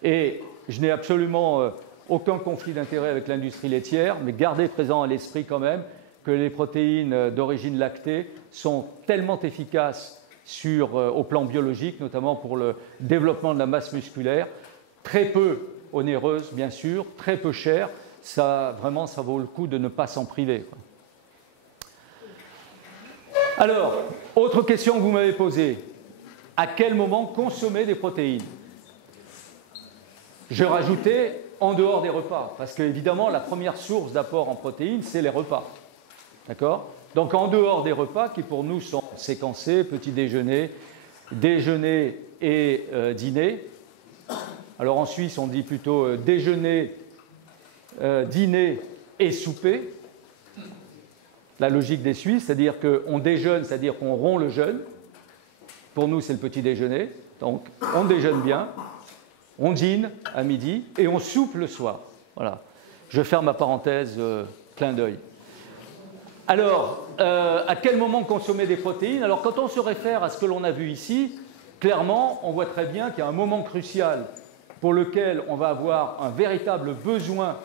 Et je n'ai absolument aucun conflit d'intérêt avec l'industrie laitière, mais gardez présent à l'esprit quand même que les protéines d'origine lactée sont tellement efficaces au plan biologique, notamment pour le développement de la masse musculaire, très peu onéreuses bien sûr, très peu chères, vraiment ça vaut le coup de ne pas s'en priver. Alors, autre question que vous m'avez posée, à quel moment consommer des protéines? Je rajoutais en dehors des repas, parce qu'évidemment, la première source d'apport en protéines, c'est les repas. D'accord? Donc, en dehors des repas, qui pour nous sont séquencés, petit déjeuner, déjeuner et dîner. Alors, en Suisse, on dit plutôt déjeuner, dîner et souper. La logique des Suisses, c'est-à-dire qu'on déjeune, c'est-à-dire qu'on rompt le jeûne. Pour nous, c'est le petit déjeuner. Donc, on déjeune bien. On dîne à midi et on soupe le soir. Voilà. Je ferme ma parenthèse, clin d'œil. Alors, à quel moment consommer des protéines? Alors, quand on se réfère à ce que l'on a vu ici, clairement, on voit très bien qu'il y a un moment crucial pour lequel on va avoir un véritable besoin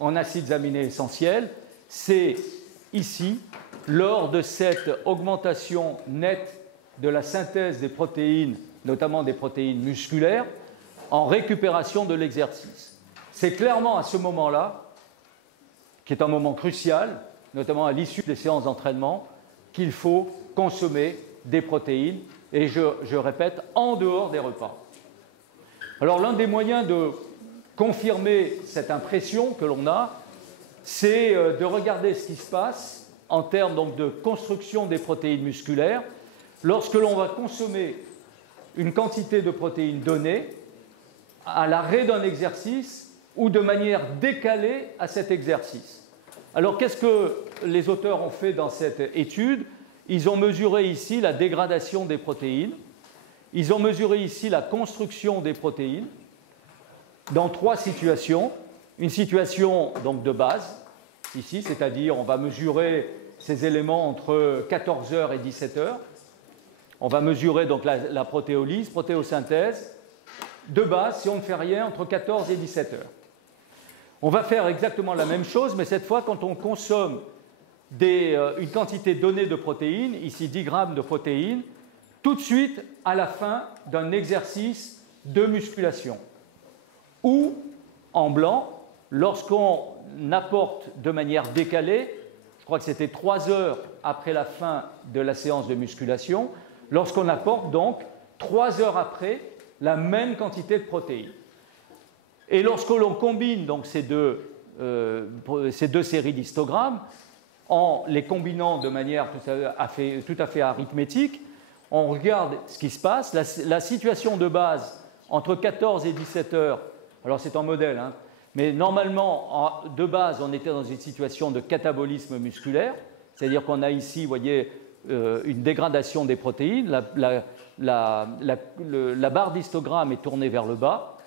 en acides aminés essentiels. C'est ici, lors de cette augmentation nette de la synthèse des protéines, notamment des protéines musculaires, en récupération de l'exercice. C'est clairement à ce moment-là, qui est un moment crucial, notamment à l'issue des séances d'entraînement, qu'il faut consommer des protéines, et je répète, en dehors des repas. Alors l'un des moyens de confirmer cette impression que l'on a, c'est de regarder ce qui se passe en termes donc, de construction des protéines musculaires. Lorsque l'on va consommer une quantité de protéines donnée, à l'arrêt d'un exercice ou de manière décalée à cet exercice. Alors, qu'est-ce que les auteurs ont fait dans cette étude? Ils ont mesuré ici la dégradation des protéines, ils ont mesuré ici la construction des protéines dans trois situations. Une situation donc, de base, ici, c'est-à-dire on va mesurer ces éléments entre 14 heures et 17 heures. On va mesurer donc la protéolyse, protéosynthèse, de base, si on ne fait rien, entre 14 et 17 heures. On va faire exactement la même chose, mais cette fois, quand on consomme une quantité donnée de protéines, ici 10 grammes de protéines, tout de suite à la fin d'un exercice de musculation. Ou, en blanc, lorsqu'on apporte de manière décalée, je crois que c'était 3 heures après la fin de la séance de musculation, lorsqu'on apporte donc 3 heures après la même quantité de protéines. Et lorsque l'on combine donc ces deux séries d'histogrammes, en les combinant de manière tout à fait arithmétique, on regarde ce qui se passe. La situation de base entre 14 et 17 heures, alors c'est en modèle, hein, mais normalement, de base, on était dans une situation de catabolisme musculaire, c'est-à-dire qu'on a ici, vous voyez, une dégradation des protéines. La barre d'histogramme est tournée vers le bas.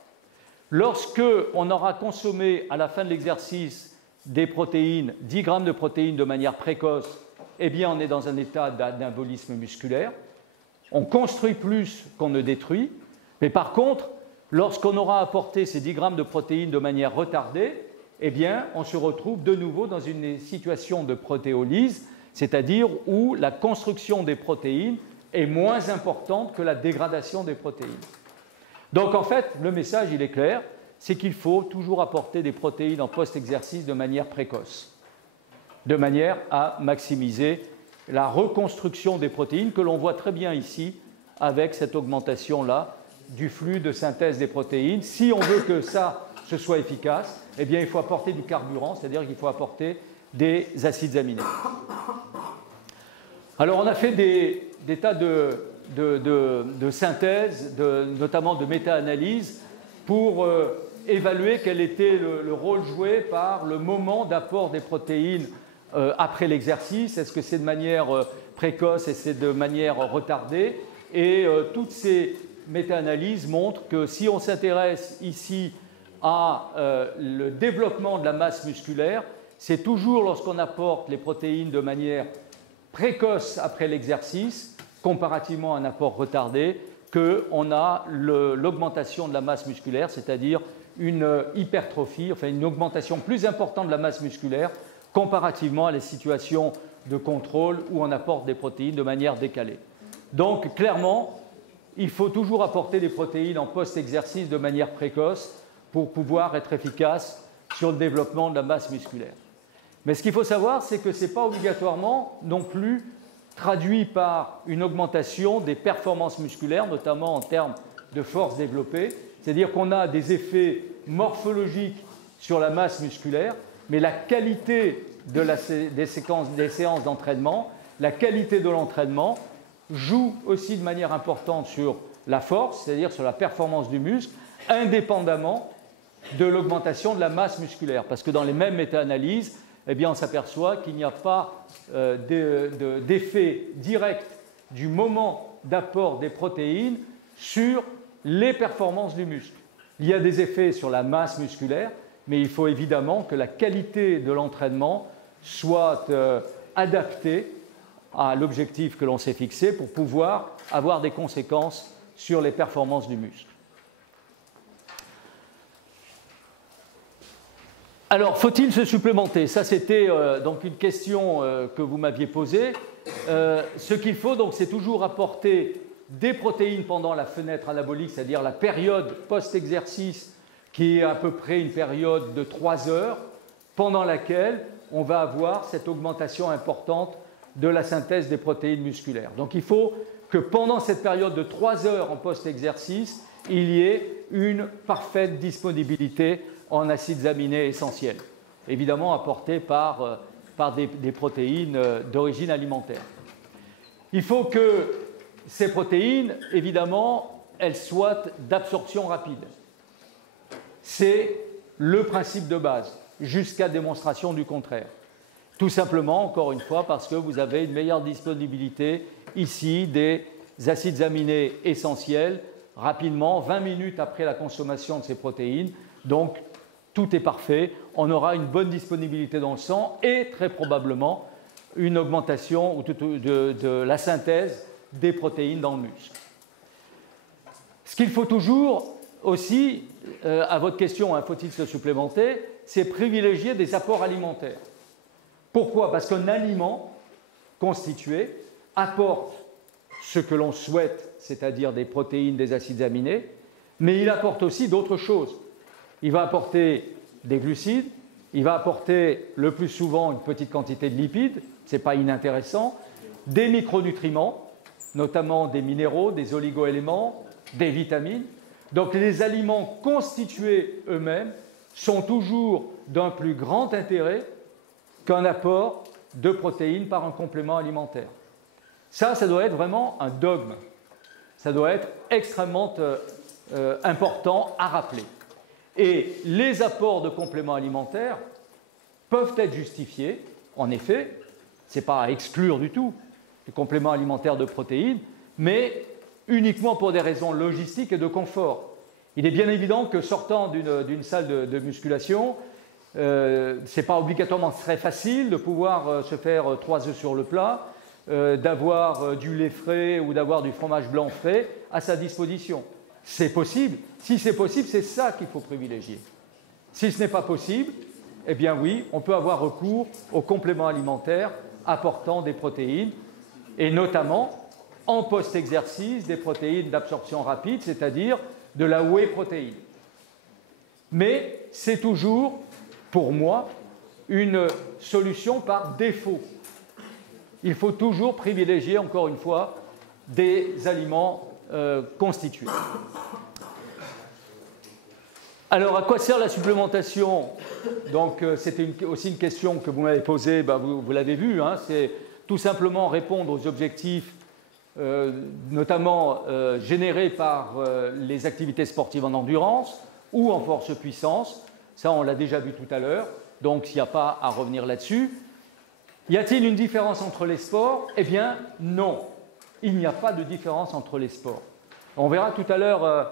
Lorsque on aura consommé à la fin de l'exercice des protéines, 10 grammes de protéines de manière précoce, eh bien on est dans un état d'anabolisme musculaire. On construit plus qu'on ne détruit, mais par contre, lorsqu'on aura apporté ces 10 grammes de protéines de manière retardée, eh bien on se retrouve de nouveau dans une situation de protéolyse, c'est-à-dire où la construction des protéines est moins importante que la dégradation des protéines. Donc en fait, le message, il est clair, c'est qu'il faut toujours apporter des protéines en post-exercice de manière précoce, de manière à maximiser la reconstruction des protéines que l'on voit très bien ici avec cette augmentation-là du flux de synthèse des protéines. Si on veut que ça ce soit efficace, eh bien il faut apporter du carburant, c'est-à-dire qu'il faut apporter des acides aminés. Alors on a fait des tas de synthèse, notamment de méta-analyse, pour évaluer quel était le rôle joué par le moment d'apport des protéines après l'exercice. Est-ce que c'est de manière précoce et c'est de manière retardée? Et toutes ces méta-analyses montrent que si on s'intéresse ici à le développement de la masse musculaire, c'est toujours lorsqu'on apporte les protéines de manière précoce après l'exercice, comparativement à un apport retardé, qu'on a l'augmentation de la masse musculaire, c'est-à-dire une hypertrophie, enfin une augmentation plus importante de la masse musculaire comparativement à les situations de contrôle où on apporte des protéines de manière décalée. Donc clairement, il faut toujours apporter des protéines en post-exercice de manière précoce pour pouvoir être efficace sur le développement de la masse musculaire. Mais ce qu'il faut savoir, c'est que ce n'est pas obligatoirement non plus traduit par une augmentation des performances musculaires, notamment en termes de force développée. C'est-à-dire qu'on a des effets morphologiques sur la masse musculaire, mais la qualité des séances d'entraînement, la qualité de l'entraînement joue aussi de manière importante sur la force, c'est-à-dire sur la performance du muscle, indépendamment de l'augmentation de la masse musculaire. Parce que dans les mêmes méta-analyses, eh bien, on s'aperçoit qu'il n'y a pas d'effet direct du moment d'apport des protéines sur les performances du muscle. Il y a des effets sur la masse musculaire, mais il faut évidemment que la qualité de l'entraînement soit adaptée à l'objectif que l'on s'est fixé pour pouvoir avoir des conséquences sur les performances du muscle. Alors, faut-il se supplémenter? Ça, c'était donc une question que vous m'aviez posée. Ce qu'il faut, donc, c'est toujours apporter des protéines pendant la fenêtre anabolique, c'est-à-dire la période post-exercice, qui est à peu près une période de 3 heures, pendant laquelle on va avoir cette augmentation importante de la synthèse des protéines musculaires. Donc, il faut que pendant cette période de 3 heures en post-exercice, il y ait une parfaite disponibilité en acides aminés essentiels, évidemment apportés par des protéines d'origine alimentaire. Il faut que ces protéines, évidemment, elles soient d'absorption rapide. C'est le principe de base, jusqu'à démonstration du contraire. Tout simplement, encore une fois, parce que vous avez une meilleure disponibilité ici des acides aminés essentiels rapidement, 20 minutes après la consommation de ces protéines. Donc, tout est parfait, on aura une bonne disponibilité dans le sang et très probablement une augmentation de la synthèse des protéines dans le muscle. Ce qu'il faut toujours aussi, à votre question, hein, faut-il se supplémenter, c'est privilégier des apports alimentaires. Pourquoi? Parce qu'un aliment constitué apporte ce que l'on souhaite, c'est-à-dire des protéines, des acides aminés, mais il apporte aussi d'autres choses. Il va apporter des glucides, il va apporter le plus souvent une petite quantité de lipides, ce n'est pas inintéressant, des micronutriments, notamment des minéraux, des oligoéléments, des vitamines. Donc les aliments constitués eux-mêmes sont toujours d'un plus grand intérêt qu'un apport de protéines par un complément alimentaire. Ça doit être vraiment un dogme. Ça doit être extrêmement important à rappeler. Et les apports de compléments alimentaires peuvent être justifiés, en effet, ce n'est pas à exclure du tout, les compléments alimentaires de protéines, mais uniquement pour des raisons logistiques et de confort. Il est bien évident que sortant d'une salle de musculation, ce n'est pas obligatoirement très facile de pouvoir se faire 3 œufs sur le plat, d'avoir du lait frais ou d'avoir du fromage blanc frais à sa disposition. C'est possible. Si c'est possible, c'est ça qu'il faut privilégier. Si ce n'est pas possible, eh bien oui, on peut avoir recours aux compléments alimentaires apportant des protéines, et notamment en post-exercice, des protéines d'absorption rapide, c'est-à-dire de la whey protéine. Mais c'est toujours, pour moi, une solution par défaut. Il faut toujours privilégier, encore une fois, des aliments constitués. Alors, à quoi sert la supplémentation? Donc, c'était aussi une question que vous m'avez posée, vous l'avez vu, hein, c'est tout simplement répondre aux objectifs, notamment générés par les activités sportives en endurance ou en force-puissance. Ça, on l'a déjà vu tout à l'heure, donc il n'y a pas à revenir là-dessus. Y a-t-il une différence entre les sports? Eh bien, non. Il n'y a pas de différence entre les sports. On verra tout à l'heure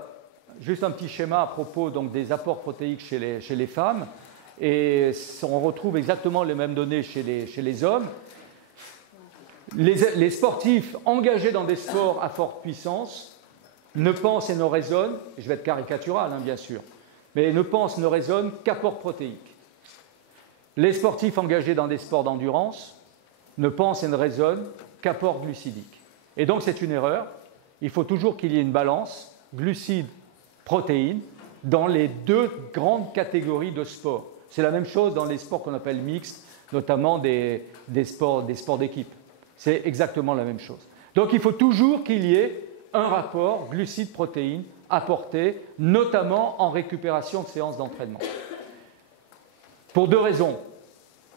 juste un petit schéma à propos donc, des apports protéiques chez les femmes. Et on retrouve exactement les mêmes données chez les hommes. Les sportifs engagés dans des sports à forte puissance ne pensent et ne raisonnent, je vais être caricatural hein, bien sûr, mais ne pensent, ne raisonnent qu'apport protéique. Les sportifs engagés dans des sports d'endurance ne pensent et ne raisonnent qu'apport glucidique. Et donc c'est une erreur. Il faut toujours qu'il y ait une balance glucides-protéines dans les deux grandes catégories de sports. C'est la même chose dans les sports qu'on appelle mixtes, notamment des sports d'équipe. C'est exactement la même chose. Donc il faut toujours qu'il y ait un rapport glucides-protéines apporté, notamment en récupération de séances d'entraînement. Pour deux raisons.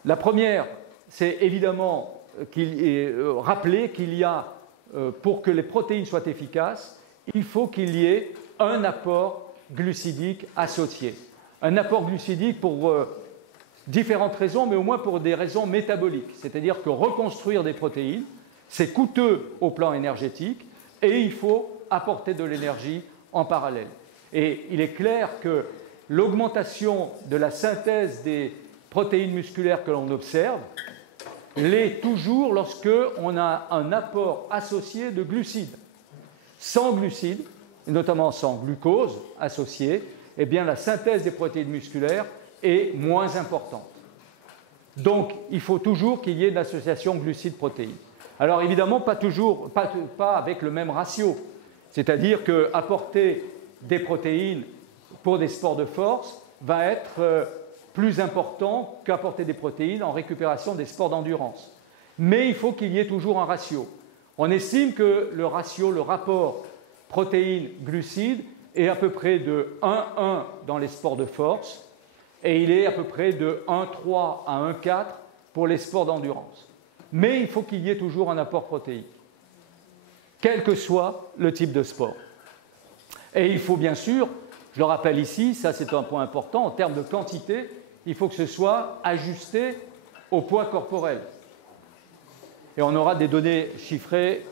La première, c'est évidemment rappeler qu'il y a, pour que les protéines soient efficaces, il faut qu'il y ait un apport glucidique associé. Un apport glucidique pour différentes raisons, mais au moins pour des raisons métaboliques. C'est-à-dire que reconstruire des protéines, c'est coûteux au plan énergétique et il faut apporter de l'énergie en parallèle. Et il est clair que l'augmentation de la synthèse des protéines musculaires que l'on observe l'est toujours lorsqu'on a un apport associé de glucides. Sans glucides, notamment sans glucose associé, eh bien la synthèse des protéines musculaires est moins importante. Donc, il faut toujours qu'il y ait une association glucides-protéines. Alors évidemment, pas avec le même ratio. C'est-à-dire qu'apporter des protéines pour des sports de force va être plus important qu'apporter des protéines en récupération des sports d'endurance. Mais il faut qu'il y ait toujours un ratio. On estime que le rapport protéines-glucides est à peu près de 1,1 dans les sports de force et il est à peu près de 1,3 à 1,4 pour les sports d'endurance. Mais il faut qu'il y ait toujours un apport protéique, quel que soit le type de sport. Et il faut bien sûr, je le rappelle ici, ça c'est un point important, en termes de quantité, il faut que ce soit ajusté au poids corporel. Et on aura des données chiffrées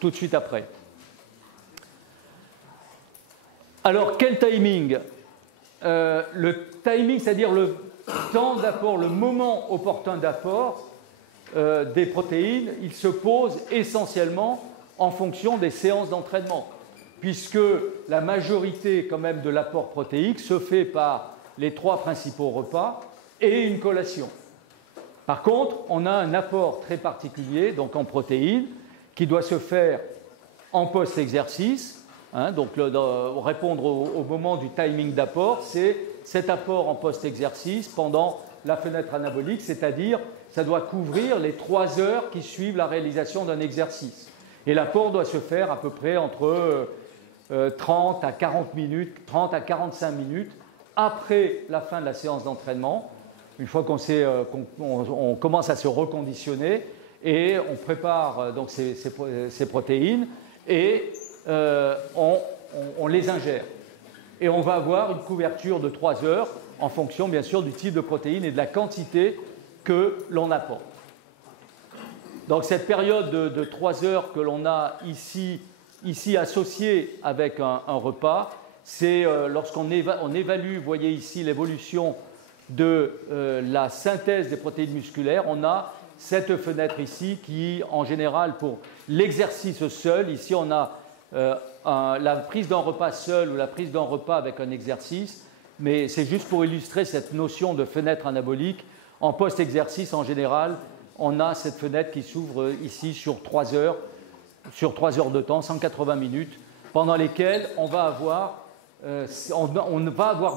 tout de suite après. Alors, quel timing? le timing, c'est-à-dire le temps d'apport, le moment opportun d'apport des protéines, il se pose essentiellement en fonction des séances d'entraînement, puisque la majorité quand même de l'apport protéique se fait par les 3 principaux repas et une collation. Par contre, on a un apport très particulier, donc en protéines, qui doit se faire en post-exercice. Donc répondre au moment du timing d'apport, c'est cet apport en post-exercice pendant la fenêtre anabolique, c'est-à-dire ça doit couvrir les 3 heures qui suivent la réalisation d'un exercice. Et l'apport doit se faire à peu près entre 30 à 40 minutes, 30 à 45 minutes après la fin de la séance d'entraînement, une fois qu'on commence à se reconditionner et on prépare donc ces protéines et on les ingère. Et on va avoir une couverture de 3 heures en fonction bien sûr du type de protéines et de la quantité que l'on apporte. Donc cette période de 3 heures que l'on a ici associée avec un repas, c'est lorsqu'on évalue, vous voyez ici l'évolution de la synthèse des protéines musculaires, on a cette fenêtre ici qui, en général, pour l'exercice seul, ici on a la prise d'un repas seul ou la prise d'un repas avec un exercice, mais c'est juste pour illustrer cette notion de fenêtre anabolique. En post-exercice, en général, on a cette fenêtre qui s'ouvre ici sur 3 heures de temps, 180 minutes, pendant lesquelles on va avoir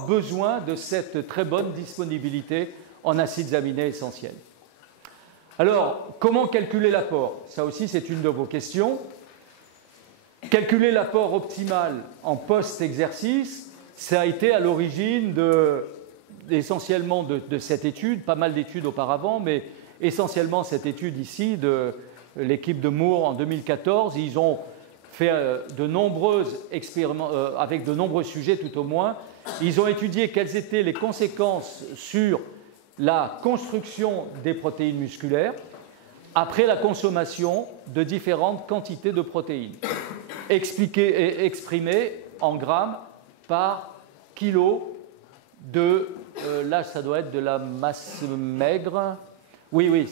besoin de cette très bonne disponibilité en acides aminés essentiels. Alors, comment calculer l'apport? Ça aussi, c'est une de vos questions. Calculer l'apport optimal en post-exercice, ça a été à l'origine essentiellement de cette étude, pas mal d'études auparavant, mais essentiellement cette étude ici de l'équipe de Moore en 2014. Ils ont fait de nombreuses expériments, avec de nombreux sujets tout au moins. Ils ont étudié quelles étaient les conséquences sur la construction des protéines musculaires après la consommation de différentes quantités de protéines, exprimées en grammes par kilo de, là ça doit être de la masse maigre, oui,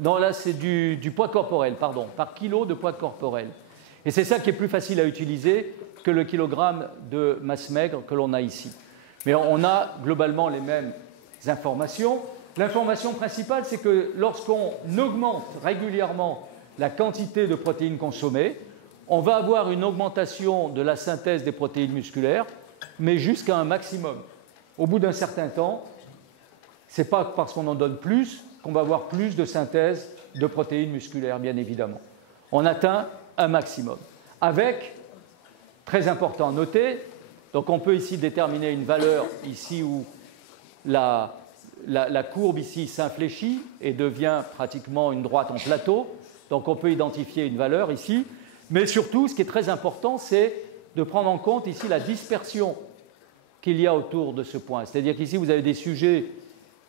non là c'est du poids corporel, pardon, par kilo de poids corporel. Et c'est ça qui est plus facile à utiliser que le kilogramme de masse maigre que l'on a ici. Mais on a globalement les mêmes informations. L'information principale, c'est que lorsqu'on augmente régulièrement la quantité de protéines consommées, on va avoir une augmentation de la synthèse des protéines musculaires, mais jusqu'à un maximum. Au bout d'un certain temps, ce n'est pas parce qu'on en donne plus qu'on va avoir plus de synthèse de protéines musculaires, bien évidemment. On atteint un maximum. Avec, très important à noter, donc on peut ici déterminer une valeur ici où la courbe ici s'infléchit et devient pratiquement une droite en plateau. Donc on peut identifier une valeur ici. Mais surtout, ce qui est très important, c'est de prendre en compte ici la dispersion qu'il y a autour de ce point. C'est-à-dire qu'ici, vous avez des sujets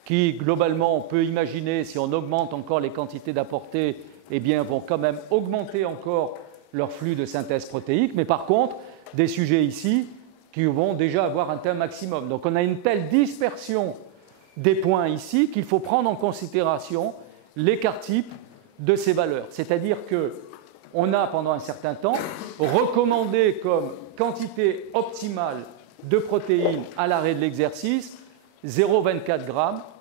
qui, globalement, on peut imaginer, si on augmente encore les quantités d'apportées, eh bien, vont quand même augmenter encore leur flux de synthèse protéique. Mais par contre, des sujets ici qui vont déjà avoir un tel maximum. Donc on a une telle dispersion des points ici qu'il faut prendre en considération l'écart type de ces valeurs. C'est-à-dire qu'on a pendant un certain temps recommandé comme quantité optimale de protéines à l'arrêt de l'exercice 0,24 g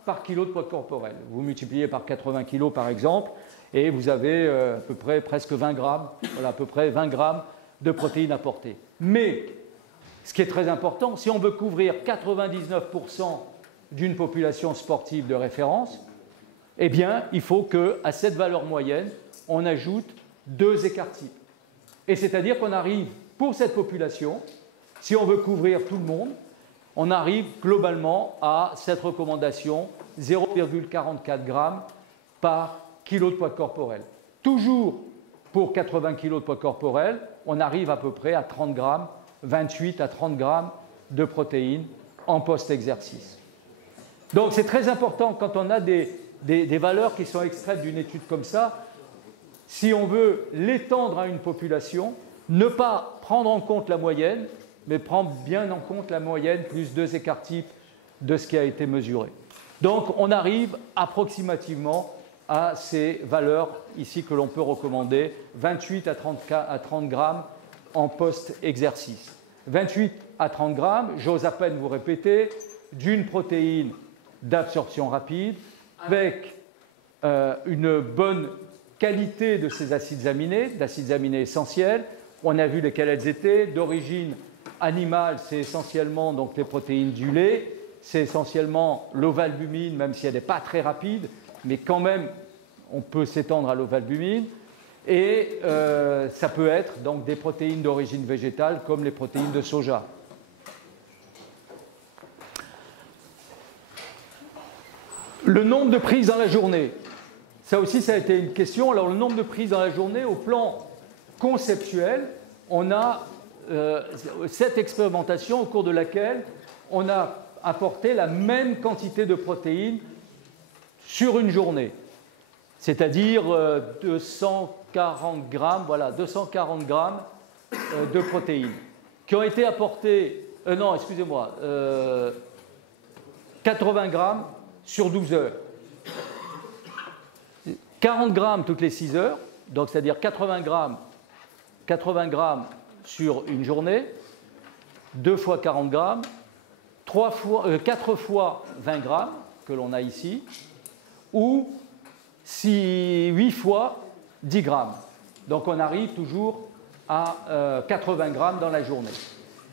par kilo de poids corporel. Vous multipliez par 80 kg par exemple et vous avez à peu près presque 20 grammes, voilà, à peu près 20 grammes de protéines apportées. Mais ce qui est très important, si on veut couvrir 99% d'une population sportive de référence, eh bien, il faut qu'à cette valeur moyenne, on ajoute 2 écarts types. Et c'est-à-dire qu'on arrive, pour cette population, si on veut couvrir tout le monde, on arrive globalement à cette recommandation 0,44 g par kilo de poids corporel. Toujours pour 80 kg de poids corporel, on arrive à peu près à 30 g, 28 à 30 g de protéines en post-exercice. Donc c'est très important quand on a des valeurs qui sont extraites d'une étude comme ça, si on veut l'étendre à une population, ne pas prendre en compte la moyenne, mais prend bien en compte la moyenne plus 2 écarts types de ce qui a été mesuré. Donc on arrive approximativement à ces valeurs ici que l'on peut recommander, 28 à 30 grammes en post-exercice. 28 à 30 grammes, j'ose à peine vous répéter, d'une protéine d'absorption rapide avec une bonne qualité de ces acides aminés essentiels. On a vu lesquels elles étaient. D'origine animale, c'est essentiellement donc, les protéines du lait, c'est essentiellement l'ovalbumine, même si elle n'est pas très rapide, mais quand même, on peut s'étendre à l'ovalbumine. Et ça peut être donc, des protéines d'origine végétale, comme les protéines de soja. Le nombre de prises dans la journée. Ça aussi, ça a été une question. Alors, le nombre de prises dans la journée, au plan conceptuel, on a cette expérimentation au cours de laquelle on a apporté la même quantité de protéines sur une journée, c'est-à-dire 240 grammes, voilà, 240 grammes de protéines qui ont été apportées, 80 grammes sur 12 heures. 40 grammes toutes les 6 heures, donc c'est-à-dire 80 grammes sur une journée, 2 fois 40 grammes, 4 fois 20 grammes que l'on a ici, ou 8 fois 10 grammes. Donc on arrive toujours à 80 grammes dans la journée.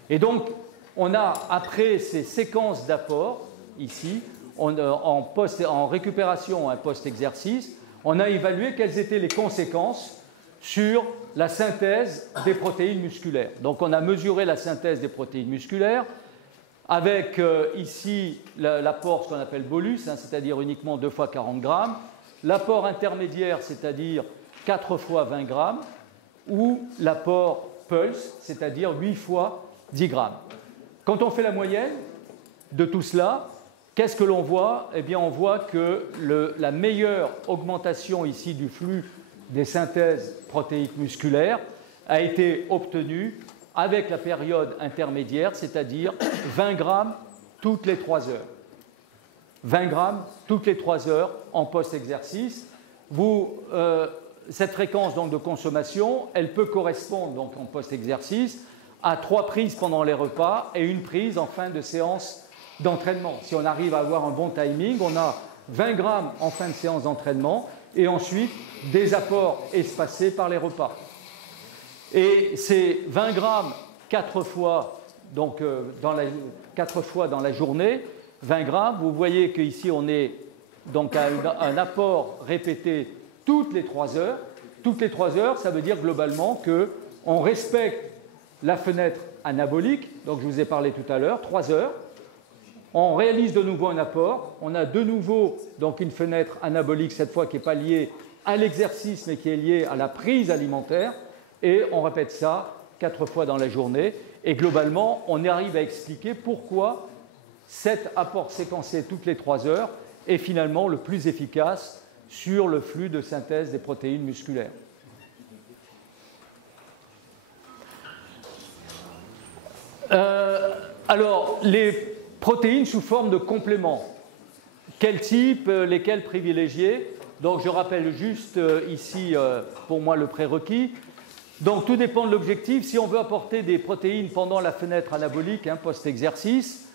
Et donc on a, après ces séquences d'apports, ici, en récupération, un post-exercice, on a évalué quelles étaient les conséquences sur la synthèse des protéines musculaires. Donc on a mesuré la synthèse des protéines musculaires avec ici l'apport, ce qu'on appelle bolus, c'est-à-dire uniquement 2 fois 40 grammes, l'apport intermédiaire, c'est-à-dire 4 fois 20 grammes, ou l'apport pulse, c'est-à-dire 8 fois 10 grammes. Quand on fait la moyenne de tout cela, qu'est-ce que l'on voit? Eh bien, on voit que la meilleure augmentation ici du flux des synthèses protéiques musculaires a été obtenue avec la période intermédiaire, c'est-à-dire 20 grammes toutes les 3 heures. 20 grammes toutes les 3 heures en post-exercice. Cette fréquence donc, de consommation, elle peut correspondre donc, en post-exercice à 3 prises pendant les repas et 1 prise en fin de séance d'entraînement. Si on arrive à avoir un bon timing, on a 20 grammes en fin de séance d'entraînement et ensuite des apports espacés par les repas. Et ces 20 grammes 4 fois, donc, 4 fois dans la journée, 20 grammes, vous voyez qu'ici on est donc à un apport répété toutes les 3 heures. Toutes les 3 heures, ça veut dire globalement qu'on respecte la fenêtre anabolique, donc je vous ai parlé tout à l'heure, 3 heures. On réalise de nouveau un apport, on a de nouveau donc une fenêtre anabolique, cette fois qui n'est pas liée à l'exercice, mais qui est liée à la prise alimentaire, et on répète ça 4 fois dans la journée, et globalement, on arrive à expliquer pourquoi cet apport séquencé toutes les 3 heures est finalement le plus efficace sur le flux de synthèse des protéines musculaires. Alors, les protéines sous forme de compléments. Quel type, lesquels privilégier? Donc je rappelle juste ici pour moi le prérequis. Donc tout dépend de l'objectif. Si on veut apporter des protéines pendant la fenêtre anabolique, post-exercice,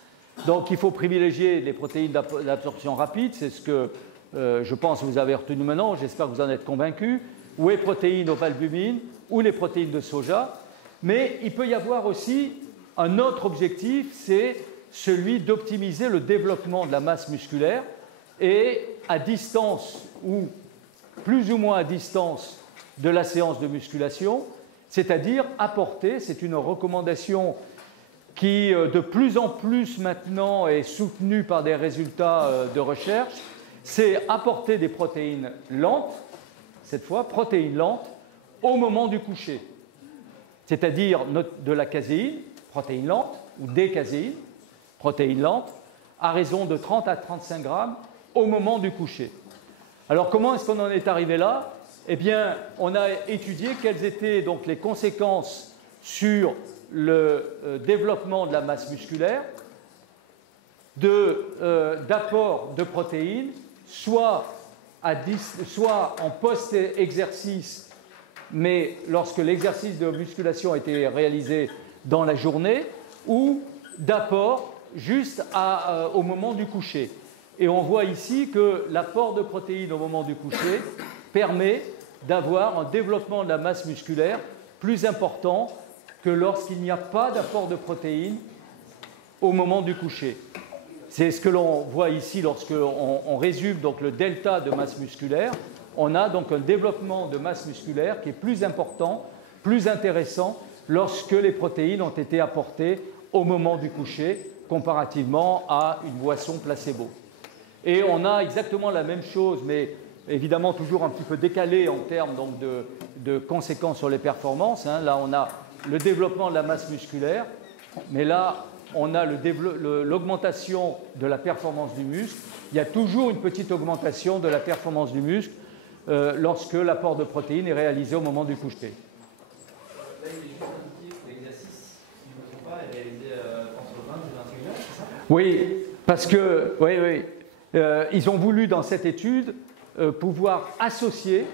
donc il faut privilégier les protéines d'absorption rapide, c'est ce que je pense que vous avez retenu maintenant, j'espère que vous en êtes convaincus, ou les protéines ovalbumine, ou les protéines de soja. Mais il peut y avoir aussi un autre objectif, c'est celui d'optimiser le développement de la masse musculaire et à distance ou plus ou moins à distance de la séance de musculation, c'est-à-dire apporter, c'est une recommandation qui de plus en plus maintenant est soutenue par des résultats de recherche, c'est apporter des protéines lentes, cette fois protéines lentes, au moment du coucher, c'est-à-dire de la caséine, protéines lentes, ou des caséines, protéines lentes, à raison de 30 à 35 grammes au moment du coucher. Alors comment est-ce qu'on en est arrivé là? Eh bien, on a étudié quelles étaient donc les conséquences sur le développement de la masse musculaire, d'apport de protéines, soit en post-exercice, mais lorsque l'exercice de musculation a été réalisé dans la journée, ou d'apport juste au moment du coucher. Et on voit ici que l'apport de protéines au moment du coucher permet d'avoir un développement de la masse musculaire plus important que lorsqu'il n'y a pas d'apport de protéines au moment du coucher. C'est ce que l'on voit ici lorsqu'on résume donc le delta de masse musculaire. On a donc un développement de masse musculaire qui est plus important, plus intéressant lorsque les protéines ont été apportées au moment du coucher comparativement à une boisson placebo. Et on a exactement la même chose, mais évidemment toujours un petit peu décalé en termes donc, de conséquences sur les performances. Là, on a le développement de la masse musculaire, mais là, on a l'augmentation de la performance du muscle. Il y a toujours une petite augmentation de la performance du muscle lorsque l'apport de protéines est réalisé au moment du coucher. Là, il est juste indiqué que l'exercice, si je ne me trompe pas, est réalisé entre 20 et 21 heures, c'est ça? Oui, parce que ils ont voulu dans cette étude pouvoir associer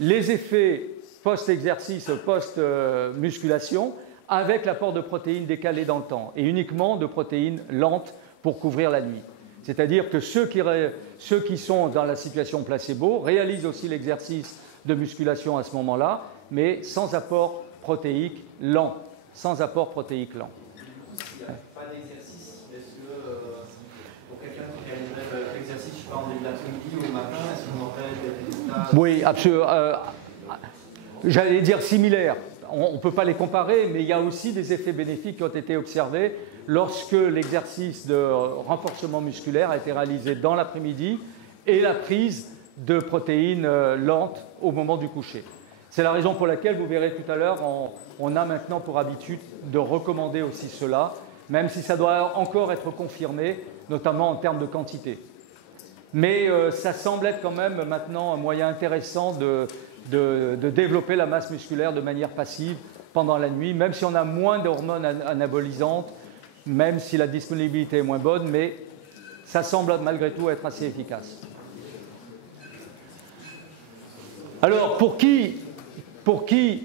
les effets post-exercice, post-musculation avec l'apport de protéines décalées dans le temps et uniquement de protéines lentes pour couvrir la nuit. C'est-à-dire que ceux qui sont dans la situation placebo réalisent aussi l'exercice de musculation à ce moment-là, mais sans apport protéique lent. Sans apport protéique lent. S'il n'y a pas d'exercice, est-ce que pour quelqu'un qui réaliserait l'exercice, je sais pas, en début d'après-midi ou au matin, est-ce qu'on aurait des résultats? Oui, absolument. J'allais dire similaires. On ne peut pas les comparer, mais il y a aussi des effets bénéfiques qui ont été observés lorsque l'exercice de renforcement musculaire a été réalisé dans l'après-midi et la prise de protéines lentes au moment du coucher. C'est la raison pour laquelle, vous verrez tout à l'heure, on a maintenant pour habitude de recommander aussi cela, même si ça doit encore être confirmé, notamment en termes de quantité. Mais ça semble être quand même maintenant un moyen intéressant de développer la masse musculaire de manière passive pendant la nuit, même si on a moins d'hormones anabolisantes, même si la disponibilité est moins bonne, mais ça semble malgré tout être assez efficace. Alors, pour qui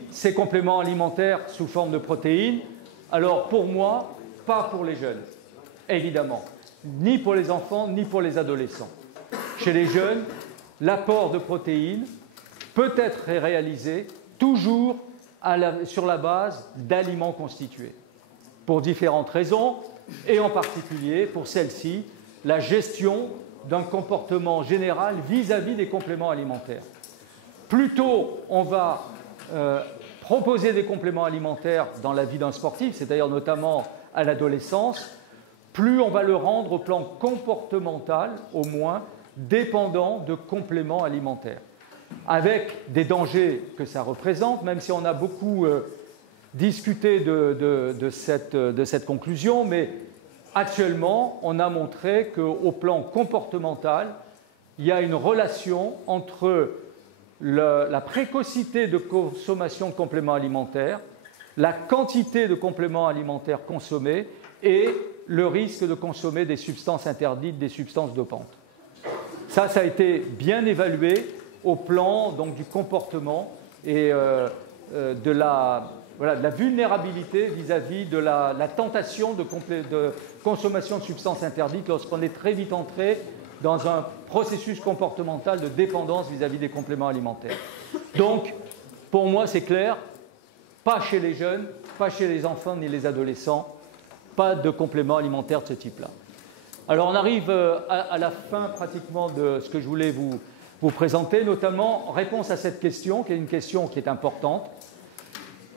ces compléments alimentaires sous forme de protéines? Alors, pour moi, pas pour les jeunes, évidemment, ni pour les enfants, ni pour les adolescents. Chez les jeunes, l'apport de protéines peut être réalisé toujours sur la base d'aliments constitués, pour différentes raisons, et en particulier pour celle-ci, la gestion d'un comportement général vis-à-vis des compléments alimentaires. Plus tôt on va proposer des compléments alimentaires dans la vie d'un sportif, c'est-à-dire notamment à l'adolescence, plus on va le rendre au plan comportemental, au moins, dépendant de compléments alimentaires, avec des dangers que ça représente, même si on a beaucoup discuté de cette conclusion, mais actuellement, on a montré qu'au plan comportemental, il y a une relation entre la précocité de consommation de compléments alimentaires, la quantité de compléments alimentaires consommés et le risque de consommer des substances interdites, des substances dopantes. Ça a été bien évalué au plan donc, du comportement et de la vulnérabilité vis-à-vis de la tentation de consommation de substances interdites lorsqu'on est très vite entré dans un processus comportemental de dépendance vis-à-vis des compléments alimentaires. Donc, pour moi, c'est clair, pas chez les jeunes, pas chez les enfants ni les adolescents, pas de compléments alimentaires de ce type-là. Alors, on arrive à la fin pratiquement de ce que je voulais vous présenter, notamment en réponse à cette question, qui est une question qui est importante.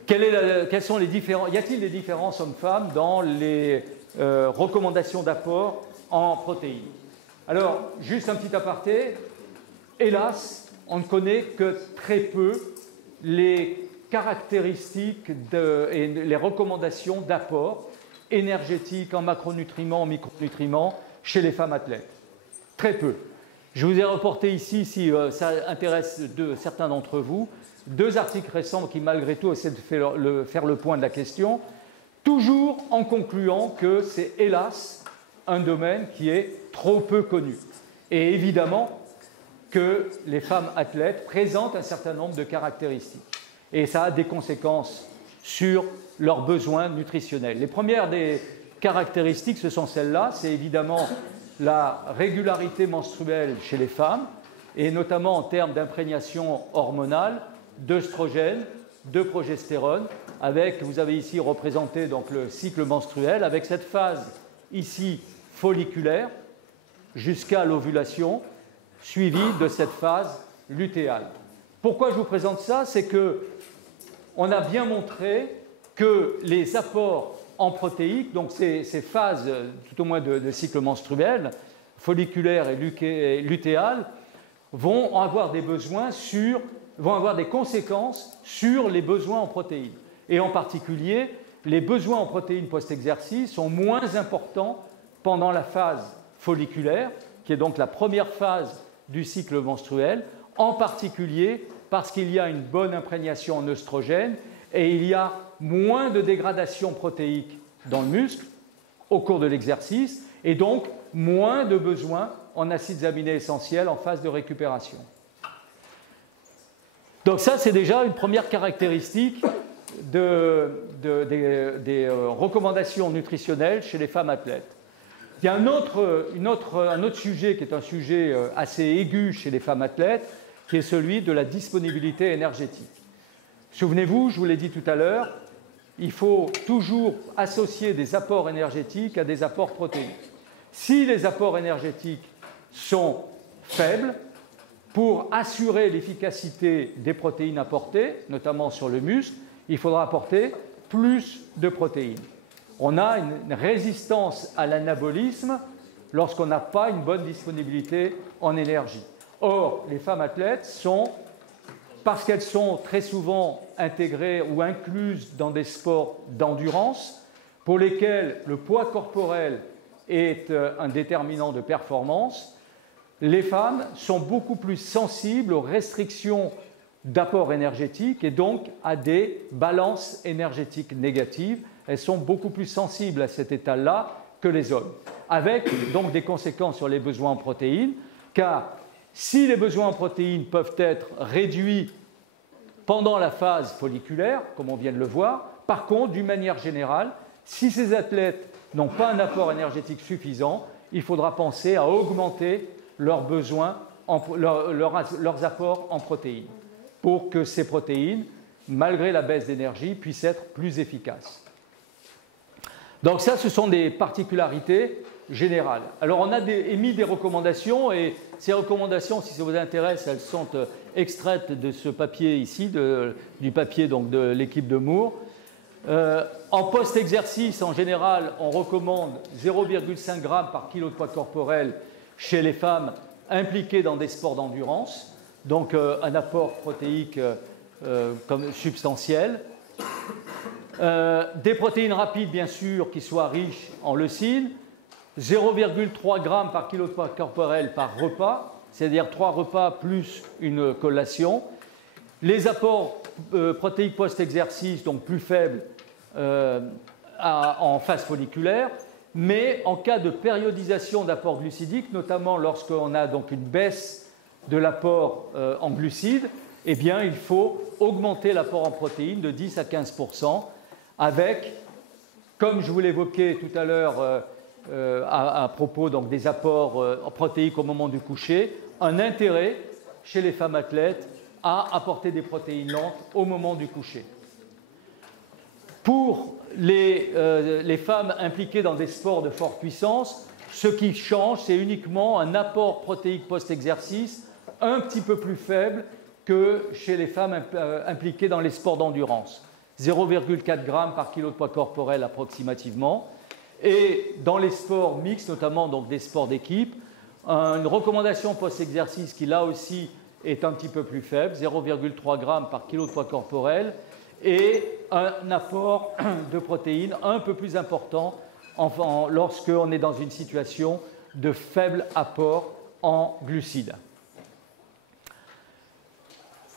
Quels sont les différences, y a-t-il des différences hommes-femmes dans les recommandations d'apport en protéines? Alors, juste un petit aparté, hélas, on ne connaît que très peu les caractéristiques et les recommandations d'apport énergétique en macronutriments, en micronutriments chez les femmes athlètes. Très peu. Je vous ai reporté ici, si ça intéresse certains d'entre vous, 2 articles récents qui, malgré tout, essaient de faire le point de la question, toujours en concluant que c'est, hélas, un domaine qui est trop peu connu. Et évidemment que les femmes athlètes présentent un certain nombre de caractéristiques. Et ça a des conséquences sur leurs besoins nutritionnels. Les premières des caractéristiques, ce sont celles-là. C'est évidemment la régularité menstruelle chez les femmes, et notamment en termes d'imprégnation hormonale, d'œstrogène, de progestérone, avec, vous avez ici représenté donc le cycle menstruel, avec cette phase ici folliculaire jusqu'à l'ovulation, suivie de cette phase lutéale. Pourquoi je vous présente ça? C'est qu'on a bien montré que les apports en protéiques, donc ces phases tout au moins de cycle menstruel, folliculaire et lutéal, vont avoir des conséquences sur les besoins en protéines. Et en particulier, les besoins en protéines post-exercice sont moins importants pendant la phase folliculaire, qui est donc la première phase du cycle menstruel, en particulier parce qu'il y a une bonne imprégnation en œstrogène et il y a moins de dégradation protéique dans le muscle au cours de l'exercice et donc moins de besoin en acides aminés essentiels en phase de récupération. Donc ça, c'est déjà une première caractéristique des recommandations nutritionnelles chez les femmes athlètes. Il y a un autre sujet qui est un sujet assez aigu chez les femmes athlètes, qui est celui de la disponibilité énergétique. Souvenez-vous, je vous l'ai dit tout à l'heure, il faut toujours associer des apports énergétiques à des apports protéiques. Si les apports énergétiques sont faibles, pour assurer l'efficacité des protéines apportées, notamment sur le muscle, il faudra apporter plus de protéines. On a une résistance à l'anabolisme lorsqu'on n'a pas une bonne disponibilité en énergie. Or, les femmes athlètes parce qu'elles sont très souvent intégrées ou incluses dans des sports d'endurance, pour lesquels le poids corporel est un déterminant de performance, les femmes sont beaucoup plus sensibles aux restrictions d'apport énergétique et donc à des balances énergétiques négatives. Elles sont beaucoup plus sensibles à cet état-là que les hommes, avec donc des conséquences sur les besoins en protéines, car si les besoins en protéines peuvent être réduits pendant la phase folliculaire, comme on vient de le voir, par contre, d'une manière générale, si ces athlètes n'ont pas un apport énergétique suffisant, il faudra penser à augmenter leurs besoins, leurs apports en protéines, pour que ces protéines, malgré la baisse d'énergie, puissent être plus efficaces. Donc ça, ce sont des particularités générales. Alors on a émis des recommandations, et ces recommandations, si ça vous intéresse, elles sont extraites de ce papier ici, du papier donc, de l'équipe de Moore. En post-exercice, en général, on recommande 0,5 g par kilo de poids corporel chez les femmes impliquées dans des sports d'endurance, donc un apport protéique comme substantiel. Des protéines rapides, bien sûr, qui soient riches en leucine, 0,3 g par kilo de poids corporel par repas, c'est-à-dire 3 repas plus une collation. Les apports protéiques post-exercice, donc plus faibles en phase folliculaire, mais en cas de périodisation d'apport glucidique, notamment lorsqu'on a donc une baisse de l'apport en glucides, eh bien, il faut augmenter l'apport en protéines de 10 à 15%, avec, comme je vous l'évoquais tout à l'heure à propos donc, des apports protéiques au moment du coucher, un intérêt chez les femmes athlètes à apporter des protéines lentes au moment du coucher. Pour les femmes impliquées dans des sports de forte puissance, ce qui change, c'est uniquement un apport protéique post-exercice un petit peu plus faible que chez les femmes impliquées dans les sports d'endurance. 0,4 g par kilo de poids corporel approximativement. Et dans les sports mixtes, notamment donc des sports d'équipe, une recommandation post-exercice qui là aussi est un petit peu plus faible, 0,3 g par kilo de poids corporel, et un apport de protéines un peu plus important lorsqu'on est dans une situation de faible apport en glucides.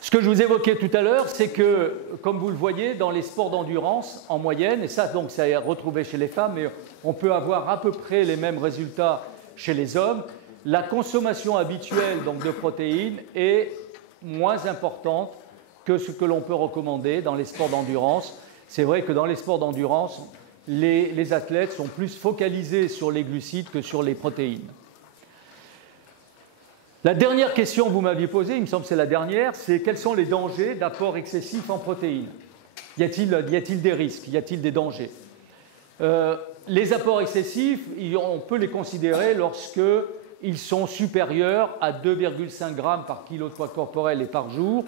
Ce que je vous évoquais tout à l'heure, c'est que, comme vous le voyez, dans les sports d'endurance, en moyenne, et ça, donc, c'est retrouvé chez les femmes, mais on peut avoir à peu près les mêmes résultats chez les hommes, la consommation habituelle donc, de protéines est moins importante que ce que l'on peut recommander dans les sports d'endurance. C'est vrai que dans les sports d'endurance, les athlètes sont plus focalisés sur les glucides que sur les protéines. La dernière question que vous m'aviez posée, il me semble que c'est la dernière, c'est quels sont les dangers d'apport excessif en protéines? Y a-t-il des risques? Y a-t-il des dangers? Les apports excessifs, on peut les considérer lorsqu'ils sont supérieurs à 2,5 grammes par kilo de poids corporel et par jour,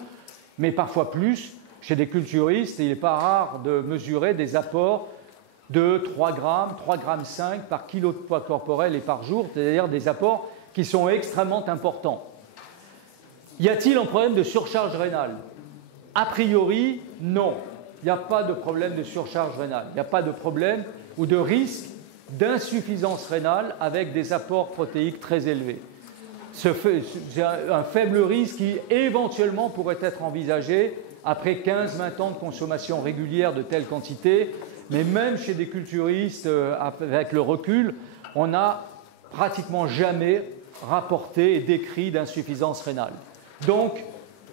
mais parfois plus. Chez des culturistes, il n'est pas rare de mesurer des apports de 3 grammes, 3,5 grammes par kilo de poids corporel et par jour, c'est-à-dire des apports qui sont extrêmement importants. Y a-t-il un problème de surcharge rénale? A priori, non. Il n'y a pas de problème de surcharge rénale. Il n'y a pas de problème ou de risque d'insuffisance rénale avec des apports protéiques très élevés. C'est un faible risque qui éventuellement pourrait être envisagé après 15-20 ans de consommation régulière de telles quantités, mais même chez des culturistes, avec le recul, on n'a pratiquement jamais rapporté et décrit d'insuffisance rénale. Donc,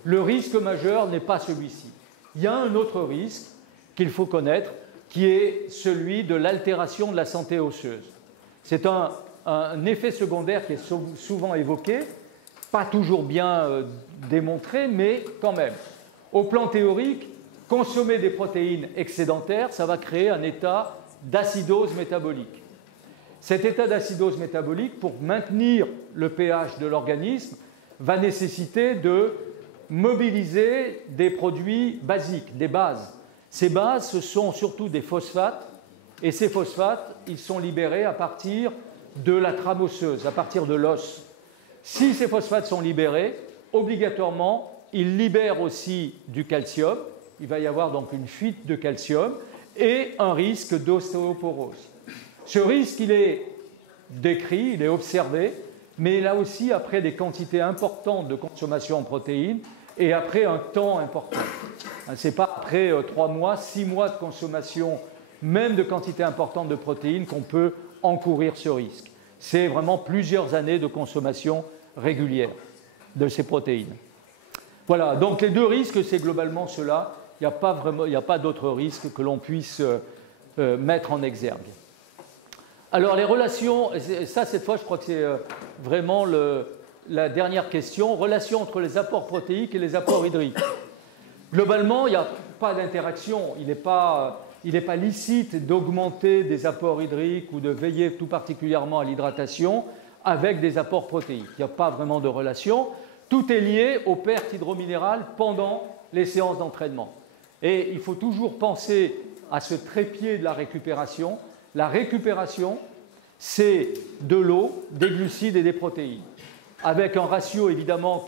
le risque majeur n'est pas celui-ci. Il y a un autre risque qu'il faut connaître, qui est celui de l'altération de la santé osseuse. C'est un effet secondaire qui est souvent évoqué, pas toujours bien démontré, mais quand même. Au plan théorique, consommer des protéines excédentaires, ça va créer un état d'acidose métabolique. Cet état d'acidose métabolique, pour maintenir le pH de l'organisme, va nécessiter de mobiliser des produits basiques, des bases. Ces bases, ce sont surtout des phosphates, et ces phosphates, ils sont libérés à partir de la trame osseuse, à partir de l'os. Si ces phosphates sont libérés, obligatoirement, ils libèrent aussi du calcium. Il va y avoir donc une fuite de calcium et un risque d'ostéoporose. Ce risque, il est décrit, il est observé, mais là aussi après des quantités importantes de consommation en protéines et après un temps important. Ce n'est pas après 3 mois, 6 mois de consommation, même de quantités importantes de protéines, qu'on peut encourir ce risque. C'est vraiment plusieurs années de consommation régulière de ces protéines. Voilà, donc les deux risques, c'est globalement cela. Il n'y a pas d'autres risques que l'on puisse mettre en exergue. Alors les relations, ça cette fois je crois que c'est vraiment la dernière question, relation entre les apports protéiques et les apports hydriques. Globalement, il n'y a pas d'interaction, il n'est pas licite d'augmenter des apports hydriques ou de veiller tout particulièrement à l'hydratation avec des apports protéiques. Il n'y a pas vraiment de relation. Tout est lié aux pertes hydrominérales pendant les séances d'entraînement. Et il faut toujours penser à ce trépied de la récupération. La récupération, c'est de l'eau, des glucides et des protéines, avec un ratio évidemment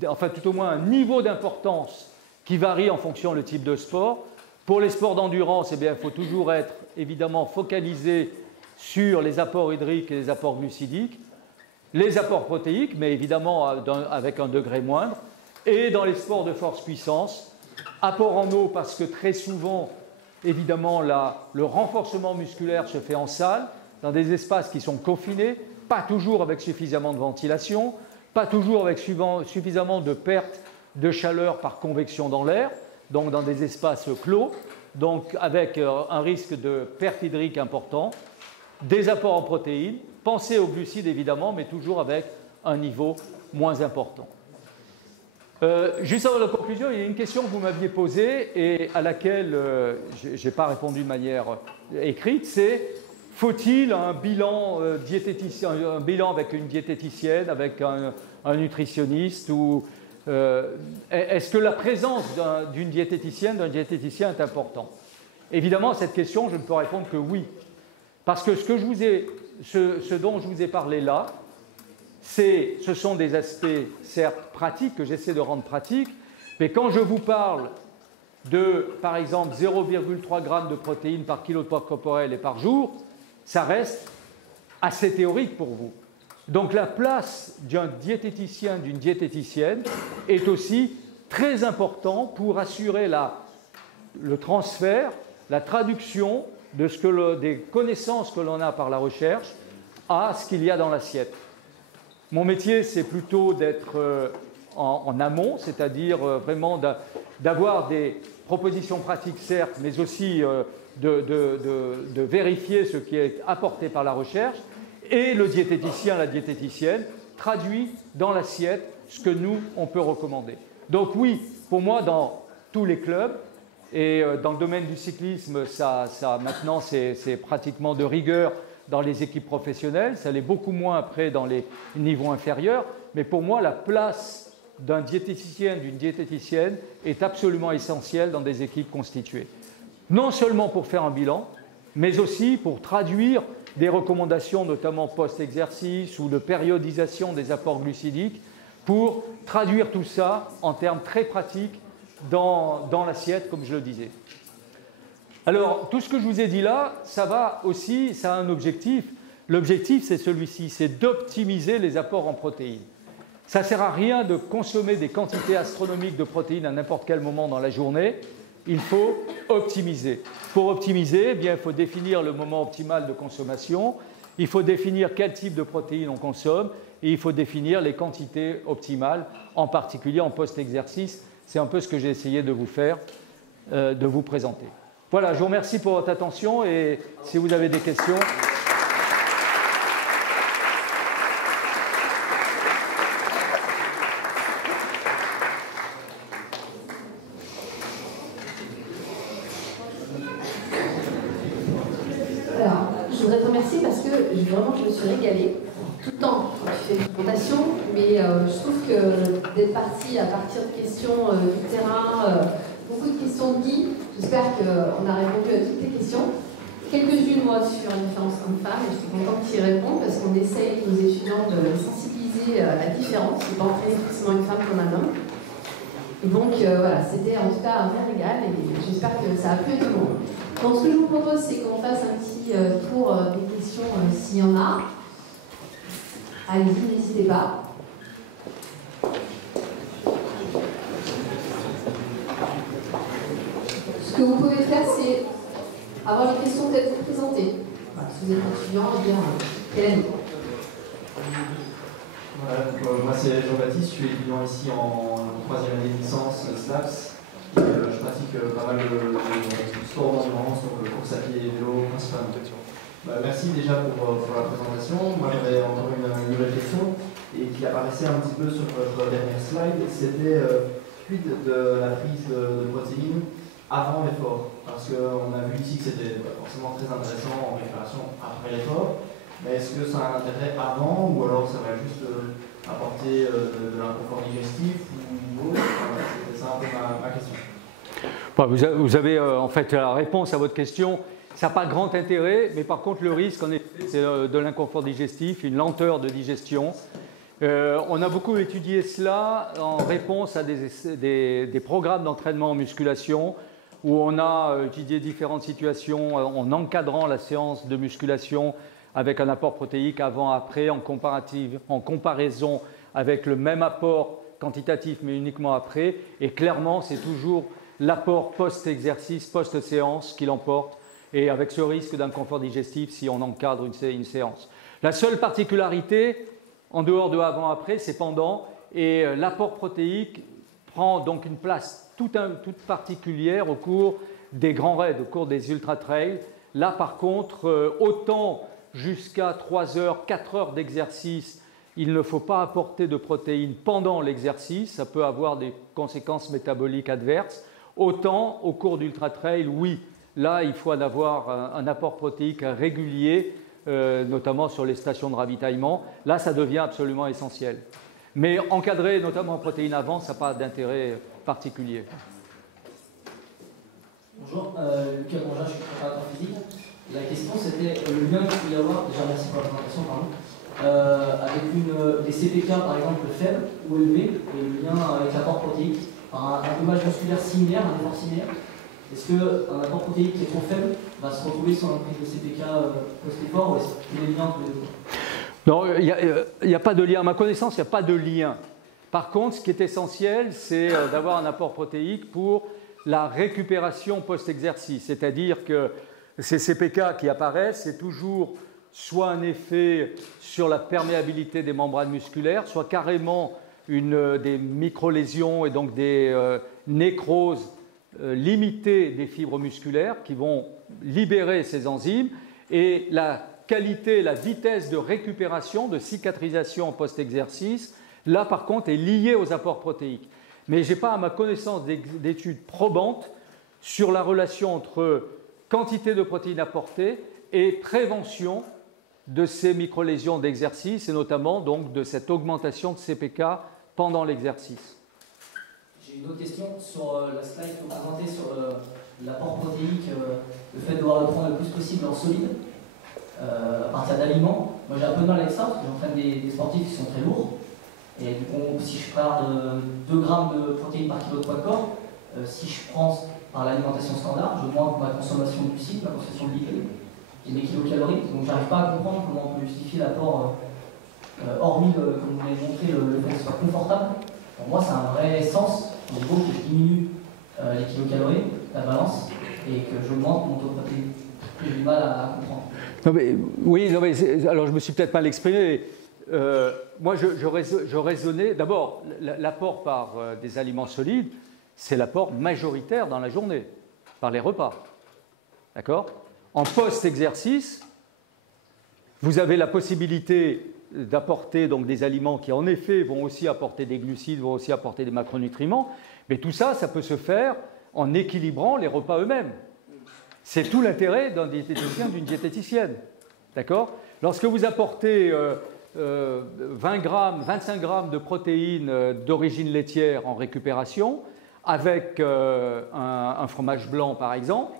tout au moins un niveau d'importance qui varie en fonction du type de sport. Pour les sports d'endurance, il faut toujours être évidemment focalisé sur les apports hydriques et les apports glucidiques, les apports protéiques, mais évidemment avec un degré moindre, et dans les sports de force-puissance, apport en eau parce que très souvent, évidemment, le renforcement musculaire se fait en salle, dans des espaces qui sont confinés, pas toujours avec suffisamment de ventilation, pas toujours avec suffisamment de perte de chaleur par convection dans l'air, donc dans des espaces clos, donc avec un risque de perte hydrique important, des apports en protéines, pensez aux glucides évidemment, mais toujours avec un niveau moins important. Juste avant la conclusion, il y a une question que vous m'aviez posée et à laquelle je n'ai pas répondu de manière écrite, c'est faut-il un bilan diététicien, un bilan avec une diététicienne, avec un nutritionniste ou est-ce que la présence d'une diététicienne, d'un diététicien est important? Évidemment, à cette question, je ne peux répondre que oui. Parce que ce dont je vous ai parlé là, ce sont des aspects, certes, pratiques, que j'essaie de rendre pratiques, mais quand je vous parle de, par exemple, 0,3 g de protéines par kilo de poids corporel et par jour, ça reste assez théorique pour vous. Donc la place d'un diététicien, d'une diététicienne est aussi très importante pour assurer le transfert, la traduction des connaissances que l'on a par la recherche à ce qu'il y a dans l'assiette. Mon métier, c'est plutôt d'être en amont, c'est-à-dire vraiment d'avoir des propositions pratiques, certes, mais aussi de vérifier ce qui est apporté par la recherche. Et le diététicien, la diététicienne, traduit dans l'assiette ce que nous, on peut recommander. Donc oui, pour moi, dans tous les clubs, et dans le domaine du cyclisme, maintenant, c'est pratiquement de rigueur dans les équipes professionnelles, ça l'est beaucoup moins après dans les niveaux inférieurs, mais pour moi, la place d'un diététicien, d'une diététicienne est absolument essentielle dans des équipes constituées. Non seulement pour faire un bilan, mais aussi pour traduire des recommandations, notamment post-exercice ou de périodisation des apports glucidiques, pour traduire tout ça en termes très pratiques dans l'assiette, comme je le disais. Alors, tout ce que je vous ai dit là, ça a un objectif. L'objectif, c'est celui-ci, c'est d'optimiser les apports en protéines. Ça ne sert à rien de consommer des quantités astronomiques de protéines à n'importe quel moment dans la journée. Il faut optimiser. Pour optimiser, eh bien, il faut définir le moment optimal de consommation, il faut définir quel type de protéines on consomme et il faut définir les quantités optimales, en particulier en post-exercice. C'est un peu ce que j'ai essayé de vous faire, de vous présenter. Voilà, je vous remercie pour votre attention et si vous avez des questions... Vraiment, je me suis régalée tout le temps quand tu fais une présentation, mais je trouve que d'être parti à partir de questions du terrain, beaucoup de questions de Guy, j'espère qu'on a répondu à toutes tes questions. Quelques-unes, moi, sur la différence homme-femme, et je suis contente que tu y répondes parce qu'on essaye, aux étudiants, de les sensibiliser à la différence, c'est pas entraîner forcément une femme comme un homme. Et donc, voilà, c'était en tout cas un vrai régal et j'espère que ça a plu à tout le monde. Donc, ce que je vous propose, c'est qu'on fasse un petit tour des questions s'il y en a. Allez-y, n'hésitez pas. Ce que vous pouvez faire, c'est avoir les questions peut-être vous présenter. Voilà, si vous êtes étudiant, eh bien, quelle année ? Voilà, donc, moi c'est Jean-Baptiste, je suis étudiant ici en 3e année de licence SLAPS. Je pratique pas mal de sport d'endurance, donc course à pied et vélo principalement. Merci déjà pour la présentation. Moi j'avais encore une nouvelle question et qui apparaissait un petit peu sur votre dernière slide. C'était suite de la prise de protéines avant l'effort. Parce qu'on a vu ici que c'était forcément très intéressant en récupération après l'effort. Mais est-ce que ça a un intérêt avant ou alors ça va juste apporter de l'inconfort digestif ou autre? C'était ça un peu ma question. Vous avez en fait la réponse à votre question. Ça n'a pas grand intérêt, mais par contre le risque, en effet, c'est de l'inconfort digestif, une lenteur de digestion. On a beaucoup étudié cela en réponse à des programmes d'entraînement en musculation où on a étudié différentes situations en encadrant la séance de musculation avec un apport protéique avant-après en comparaison avec le même apport quantitatif mais uniquement après. Et clairement, c'est toujours l'apport post-exercice, post-séance qui l'emporte et avec ce risque d'inconfort digestif si on encadre une séance. La seule particularité, en dehors de avant-après, c'est pendant et l'apport protéique prend donc une place toute particulière au cours des grands raids, au cours des ultra-trails. Là, par contre, autant jusqu'à 3 heures, 4 heures d'exercice, il ne faut pas apporter de protéines pendant l'exercice, ça peut avoir des conséquences métaboliques adverses. Autant au cours d'ultra-trail, oui, là il faut en avoir un apport protéique régulier, notamment sur les stations de ravitaillement. Là, ça devient absolument essentiel. Mais encadrer notamment en protéines avant, ça n'a pas d'intérêt particulier. Bonjour, Lucas Bonja, je suis préparateur physique. La question c'était le lien qu'il peut y avoir, déjà merci pour la présentation, avec des CPK par exemple faibles ou élevés, et le lien avec l'apport protéique, un dommage musculaire similaire, un effort similaire. Est-ce qu'un apport protéique qui est trop faible va se retrouver sur une prise de CPK post-effort ou est-ce qu'il y a des liens entre les deux ? Non, il n'y a pas de lien. À ma connaissance, il n'y a pas de lien. Par contre, ce qui est essentiel, c'est d'avoir un apport protéique pour la récupération post-exercice. C'est-à-dire que ces CPK qui apparaissent, c'est toujours soit un effet sur la perméabilité des membranes musculaires, soit carrément des micro-lésions et donc des nécroses limitées des fibres musculaires qui vont libérer ces enzymes, et la qualité, la vitesse de récupération, de cicatrisation post-exercice, là par contre est liée aux apports protéiques. Mais je n'ai pas à ma connaissance d'études probantes sur la relation entre quantité de protéines apportées et prévention de ces micro-lésions d'exercice, et notamment donc de cette augmentation de CPK pendant l'exercice. J'ai une autre question sur la slide que vous présentez sur l'apport protéique, le fait de devoir le prendre le plus possible en solide, à partir d'aliments. Moi j'ai un peu de mal avec ça, parce que j'entraîne des sportifs qui sont très lourds. Et du coup, si je prends 2 grammes de protéines par kilo de poids de corps, si je prends par l'alimentation standard, je augmente ma consommation de glucides, ma consommation de lipides et mes kilocalories. Donc j'arrive pas à comprendre comment on peut justifier l'apport, hormis, comme vous l'avez montré, le fait que ce soit confortable. Pour moi, ça a un vrai sens. Il faut que je diminue les kilocalories, la balance, et que j'augmente mon taux de protéines. J'ai du mal à comprendre. Non mais, oui, non mais alors je me suis peut-être mal exprimé. Moi, je raisonnais. D'abord, l'apport par des aliments solides, c'est l'apport majoritaire dans la journée, par les repas. D'accord ? En post-exercice, vous avez la possibilité d'apporter donc des aliments qui, en effet, vont aussi apporter des glucides, vont aussi apporter des macronutriments, mais tout ça, ça peut se faire en équilibrant les repas eux-mêmes. C'est tout l'intérêt d'un diététicien, d'une diététicienne. D'accord ? Lorsque vous apportez 20 grammes, 25 grammes de protéines d'origine laitière en récupération, avec un fromage blanc par exemple,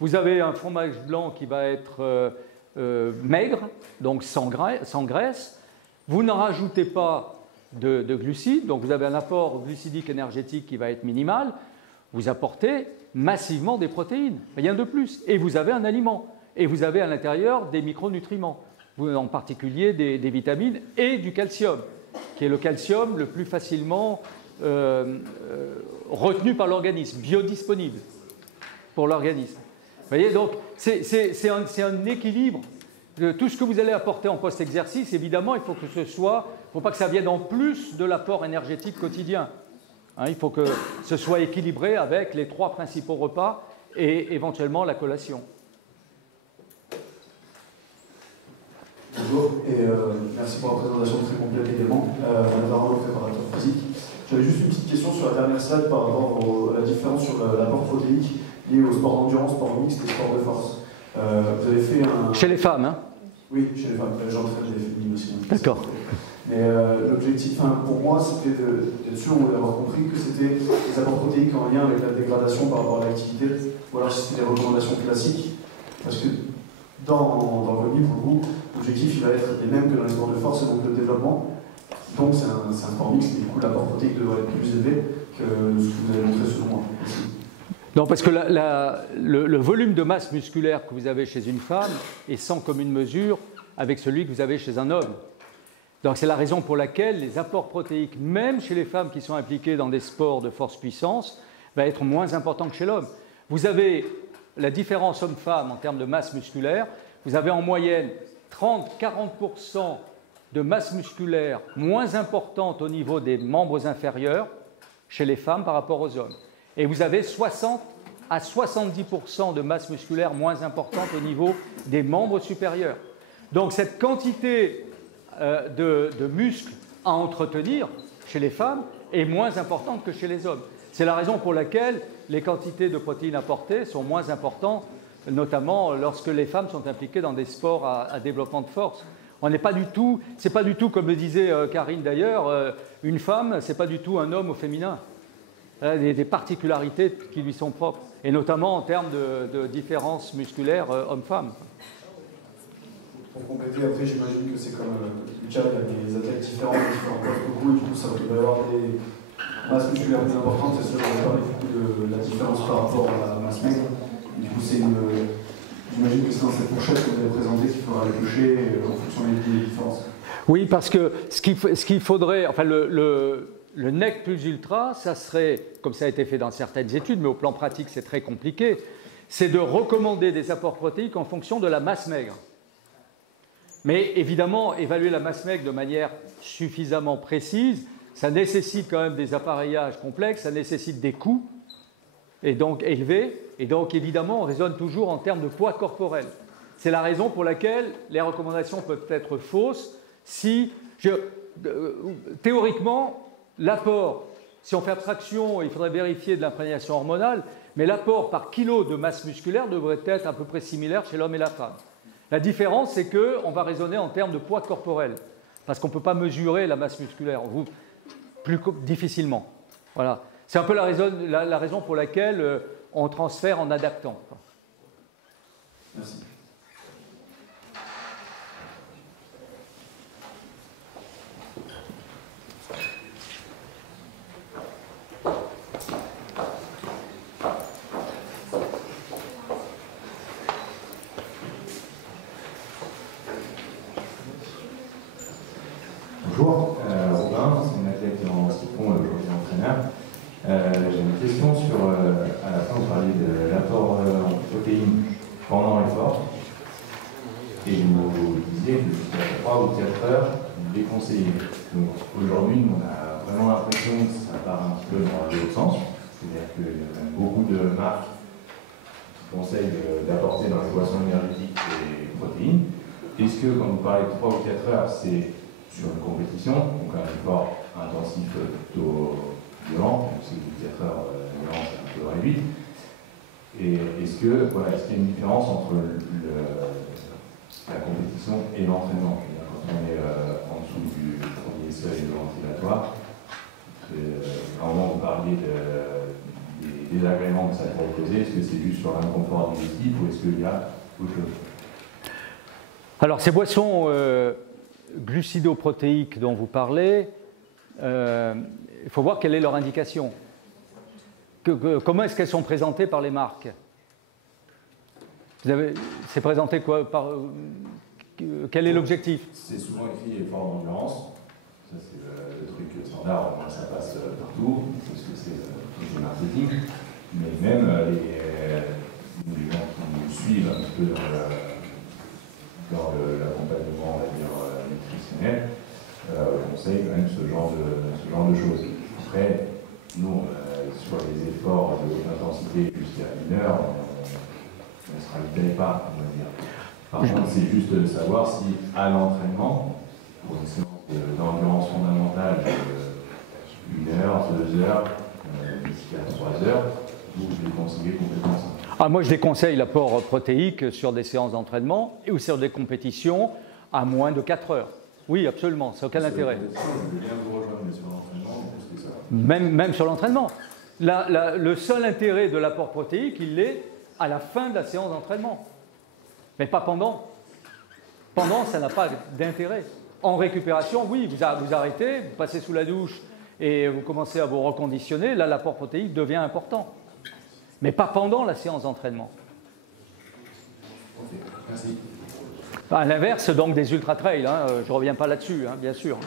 vous avez un fromage blanc qui va être maigre, donc sans graisse, vous n'en rajoutez pas de glucides, donc vous avez un apport glucidique énergétique qui va être minimal, vous apportez massivement des protéines, rien de plus, et vous avez un aliment, et vous avez à l'intérieur des micronutriments, en particulier des vitamines et du calcium, qui est le calcium le plus facilement retenu par l'organisme, biodisponible pour l'organisme. Vous voyez, donc c'est un équilibre. Tout ce que vous allez apporter en post-exercice, évidemment, il faut que ce soit, il ne faut pas que ça vienne en plus de l'apport énergétique quotidien. Hein, il faut que ce soit équilibré avec les 3 principaux repas et éventuellement la collation. Bonjour, et merci pour la présentation très complète également. Navarro, préparateur physique. J'avais juste une petite question sur la dernière slide par rapport à la différence sur l'apport protéique lié au sport d'endurance, sport mixte et sport de force. Vous avez fait un... Chez les femmes, hein ? Oui, chez les femmes. J'entraîne les féminines aussi. D'accord. Mais l'objectif, pour moi, c'était d'être sûr d'avoir compris que c'était des apports protéiques en lien avec la dégradation par rapport à l'activité, ou alors si c'était des recommandations classiques. Parce que dans le rugby, pour le coup, l'objectif il va être les mêmes que dans les sports de force et donc le développement. Donc c'est un sport mixte, et du coup l'apport protéique devrait être plus élevé que ce que vous avez montré selon moi. Non, parce que le volume de masse musculaire que vous avez chez une femme est sans commune mesure avec celui que vous avez chez un homme. Donc c'est la raison pour laquelle les apports protéiques, même chez les femmes qui sont impliquées dans des sports de force-puissance, va être moins important que chez l'homme. Vous avez la différence homme-femme en termes de masse musculaire, vous avez en moyenne 30-40% de masse musculaire moins importante au niveau des membres inférieurs chez les femmes par rapport aux hommes. Et vous avez 60 à 70% de masse musculaire moins importante au niveau des membres supérieurs. Donc cette quantité de muscles à entretenir chez les femmes est moins importante que chez les hommes. C'est la raison pour laquelle les quantités de protéines apportées sont moins importantes, notamment lorsque les femmes sont impliquées dans des sports à développement de force. On n'est pas du tout, c'est pas du tout comme le disait Karine d'ailleurs, une femme, c'est pas du tout un homme au féminin. Des particularités qui lui sont propres, et notamment en termes de différences musculaires homme-femme. Pour compléter, après, j'imagine que c'est comme Lucas, il y a des athlètes différents, différents postes de goût, et du coup, ça va y avoir des masses musculaires plus importantes, c'est ça, on va parler du coup de la différence par rapport à la masse maigre. Du coup, j'imagine que c'est dans cette fourchette que vous avez présentée qu'il faudra aller toucher en fonction des différences. Oui, parce que ce qu'il faudrait, enfin le NEC plus ultra, ça serait, comme ça a été fait dans certaines études, mais au plan pratique c'est très compliqué, c'est de recommander des apports protéiques en fonction de la masse maigre. Mais évidemment, évaluer la masse maigre de manière suffisamment précise, ça nécessite quand même des appareillages complexes, ça nécessite des coûts et donc élevés, et donc évidemment on raisonne toujours en termes de poids corporel. C'est la raison pour laquelle les recommandations peuvent être fausses si, théoriquement, l'apport, si on fait abstraction, il faudrait vérifier de l'imprégnation hormonale, mais l'apport par kilo de masse musculaire devrait être à peu près similaire chez l'homme et la femme. La différence, c'est qu'on va raisonner en termes de poids corporel, parce qu'on ne peut pas mesurer la masse musculaire, plus difficilement. Voilà. C'est un peu la raison pour laquelle on transfère en adaptant. Merci. Bonjour, Robin, c'est une athlète en ski de fond, aujourd'hui entraîneur. J'ai une question sur, à la fin vous parliez de l'apport en protéines pendant l'effort, et vous disiez que jusqu'à 3 ou 4 heures, vous déconseillez. Donc aujourd'hui, on a vraiment l'impression que ça part un petit peu dans l'autre sens, c'est-à-dire qu'il y a beaucoup de marques qui conseillent d'apporter dans les boissons énergétiques des protéines. Est-ce que quand vous parlez de 3 ou 4 heures, c'est sur une compétition, donc un effort intensif plutôt violent, donc c'est 4 heures violent, c'est un peu réduit. Et est-ce qu'il y a une différence entre la compétition et l'entraînement? Quand on est en dessous du premier seuil de ventilatoire, à un moment vous parliez des désagréments que ça pourrait causer, est-ce que c'est juste sur l'inconfort digestif ou est-ce qu'il y a autre chose? Alors ces boissons glucidoprotéiques dont vous parlez, il faut voir quelle est leur indication. Comment est-ce qu'elles sont présentées par les marques? C'est présenté quoi quel est l'objectif? C'est souvent écrit effort d'endurance. Ça, c'est le truc standard, moi, ça passe partout, parce que c'est du marketing. Mais même les gens qui nous suivent un petit peu dans l'accompagnement, on va dire, nutritionnel, conseille quand même ce genre de choses. Après, nous, sur les efforts de haute intensité jusqu'à 1 heure, on ne se ravitaille pas, on va dire. Par contre, c'est juste de savoir si, à l'entraînement, pour une séance d'endurance fondamentale, 1 heure, 2 heures, jusqu'à 3 heures, vous déconseillez complètement ça. Moi, je déconseille l'apport protéique sur des séances d'entraînement ou sur des compétitions à moins de 4 heures. Oui, absolument, c'est aucun intérêt. Même sur l'entraînement. Le seul intérêt de l'apport protéique, il est à la fin de la séance d'entraînement. Mais pas pendant. Pendant, ça n'a pas d'intérêt. En récupération, oui, vous arrêtez, vous passez sous la douche et vous commencez à vous reconditionner, là, l'apport protéique devient important. Mais pas pendant la séance d'entraînement. Ok, merci. À l'inverse, donc, des ultra-trails, je ne reviens pas là-dessus, bien sûr.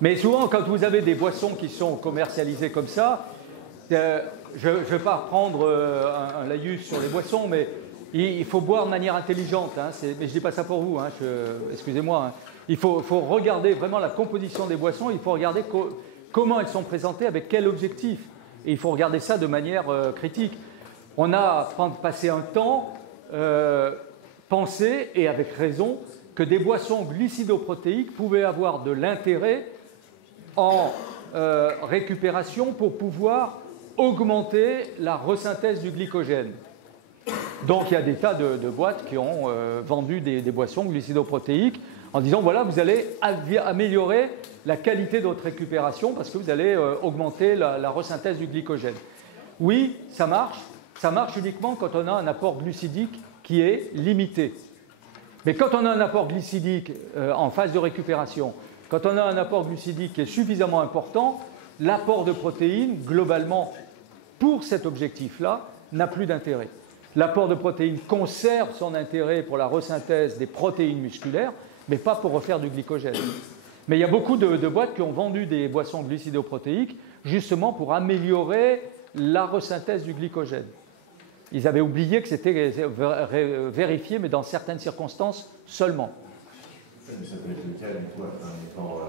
Mais souvent, quand vous avez des boissons qui sont commercialisées comme ça, je ne vais pas reprendre un laïus sur les boissons, mais il faut boire de manière intelligente. Mais je ne dis pas ça pour vous, excusez-moi. Il faut regarder vraiment la composition des boissons, il faut regarder comment elles sont présentées, avec quel objectif. Et il faut regarder ça de manière critique. On a passé un temps pensé, et avec raison, que des boissons glucidoprotéiques pouvaient avoir de l'intérêt en récupération pour pouvoir augmenter la resynthèse du glycogène. Donc il y a des tas de boîtes qui ont vendu des boissons glucidoprotéiques en disant voilà, vous allez améliorer la qualité de votre récupération parce que vous allez augmenter la resynthèse du glycogène. Oui, ça marche. Ça marche uniquement quand on a un apport glucidique qui est limité. Mais quand on a un apport glucidique en phase de récupération, quand on a un apport glucidique qui est suffisamment important, l'apport de protéines, globalement, pour cet objectif-là, n'a plus d'intérêt. L'apport de protéines conserve son intérêt pour la resynthèse des protéines musculaires, mais pas pour refaire du glycogène. Mais il y a beaucoup de boîtes qui ont vendu des boissons glucidoprotéiques justement pour améliorer la resynthèse du glycogène. Ils avaient oublié que c'était vérifié, mais dans certaines circonstances seulement. Ça peut être le cas du coup après un effort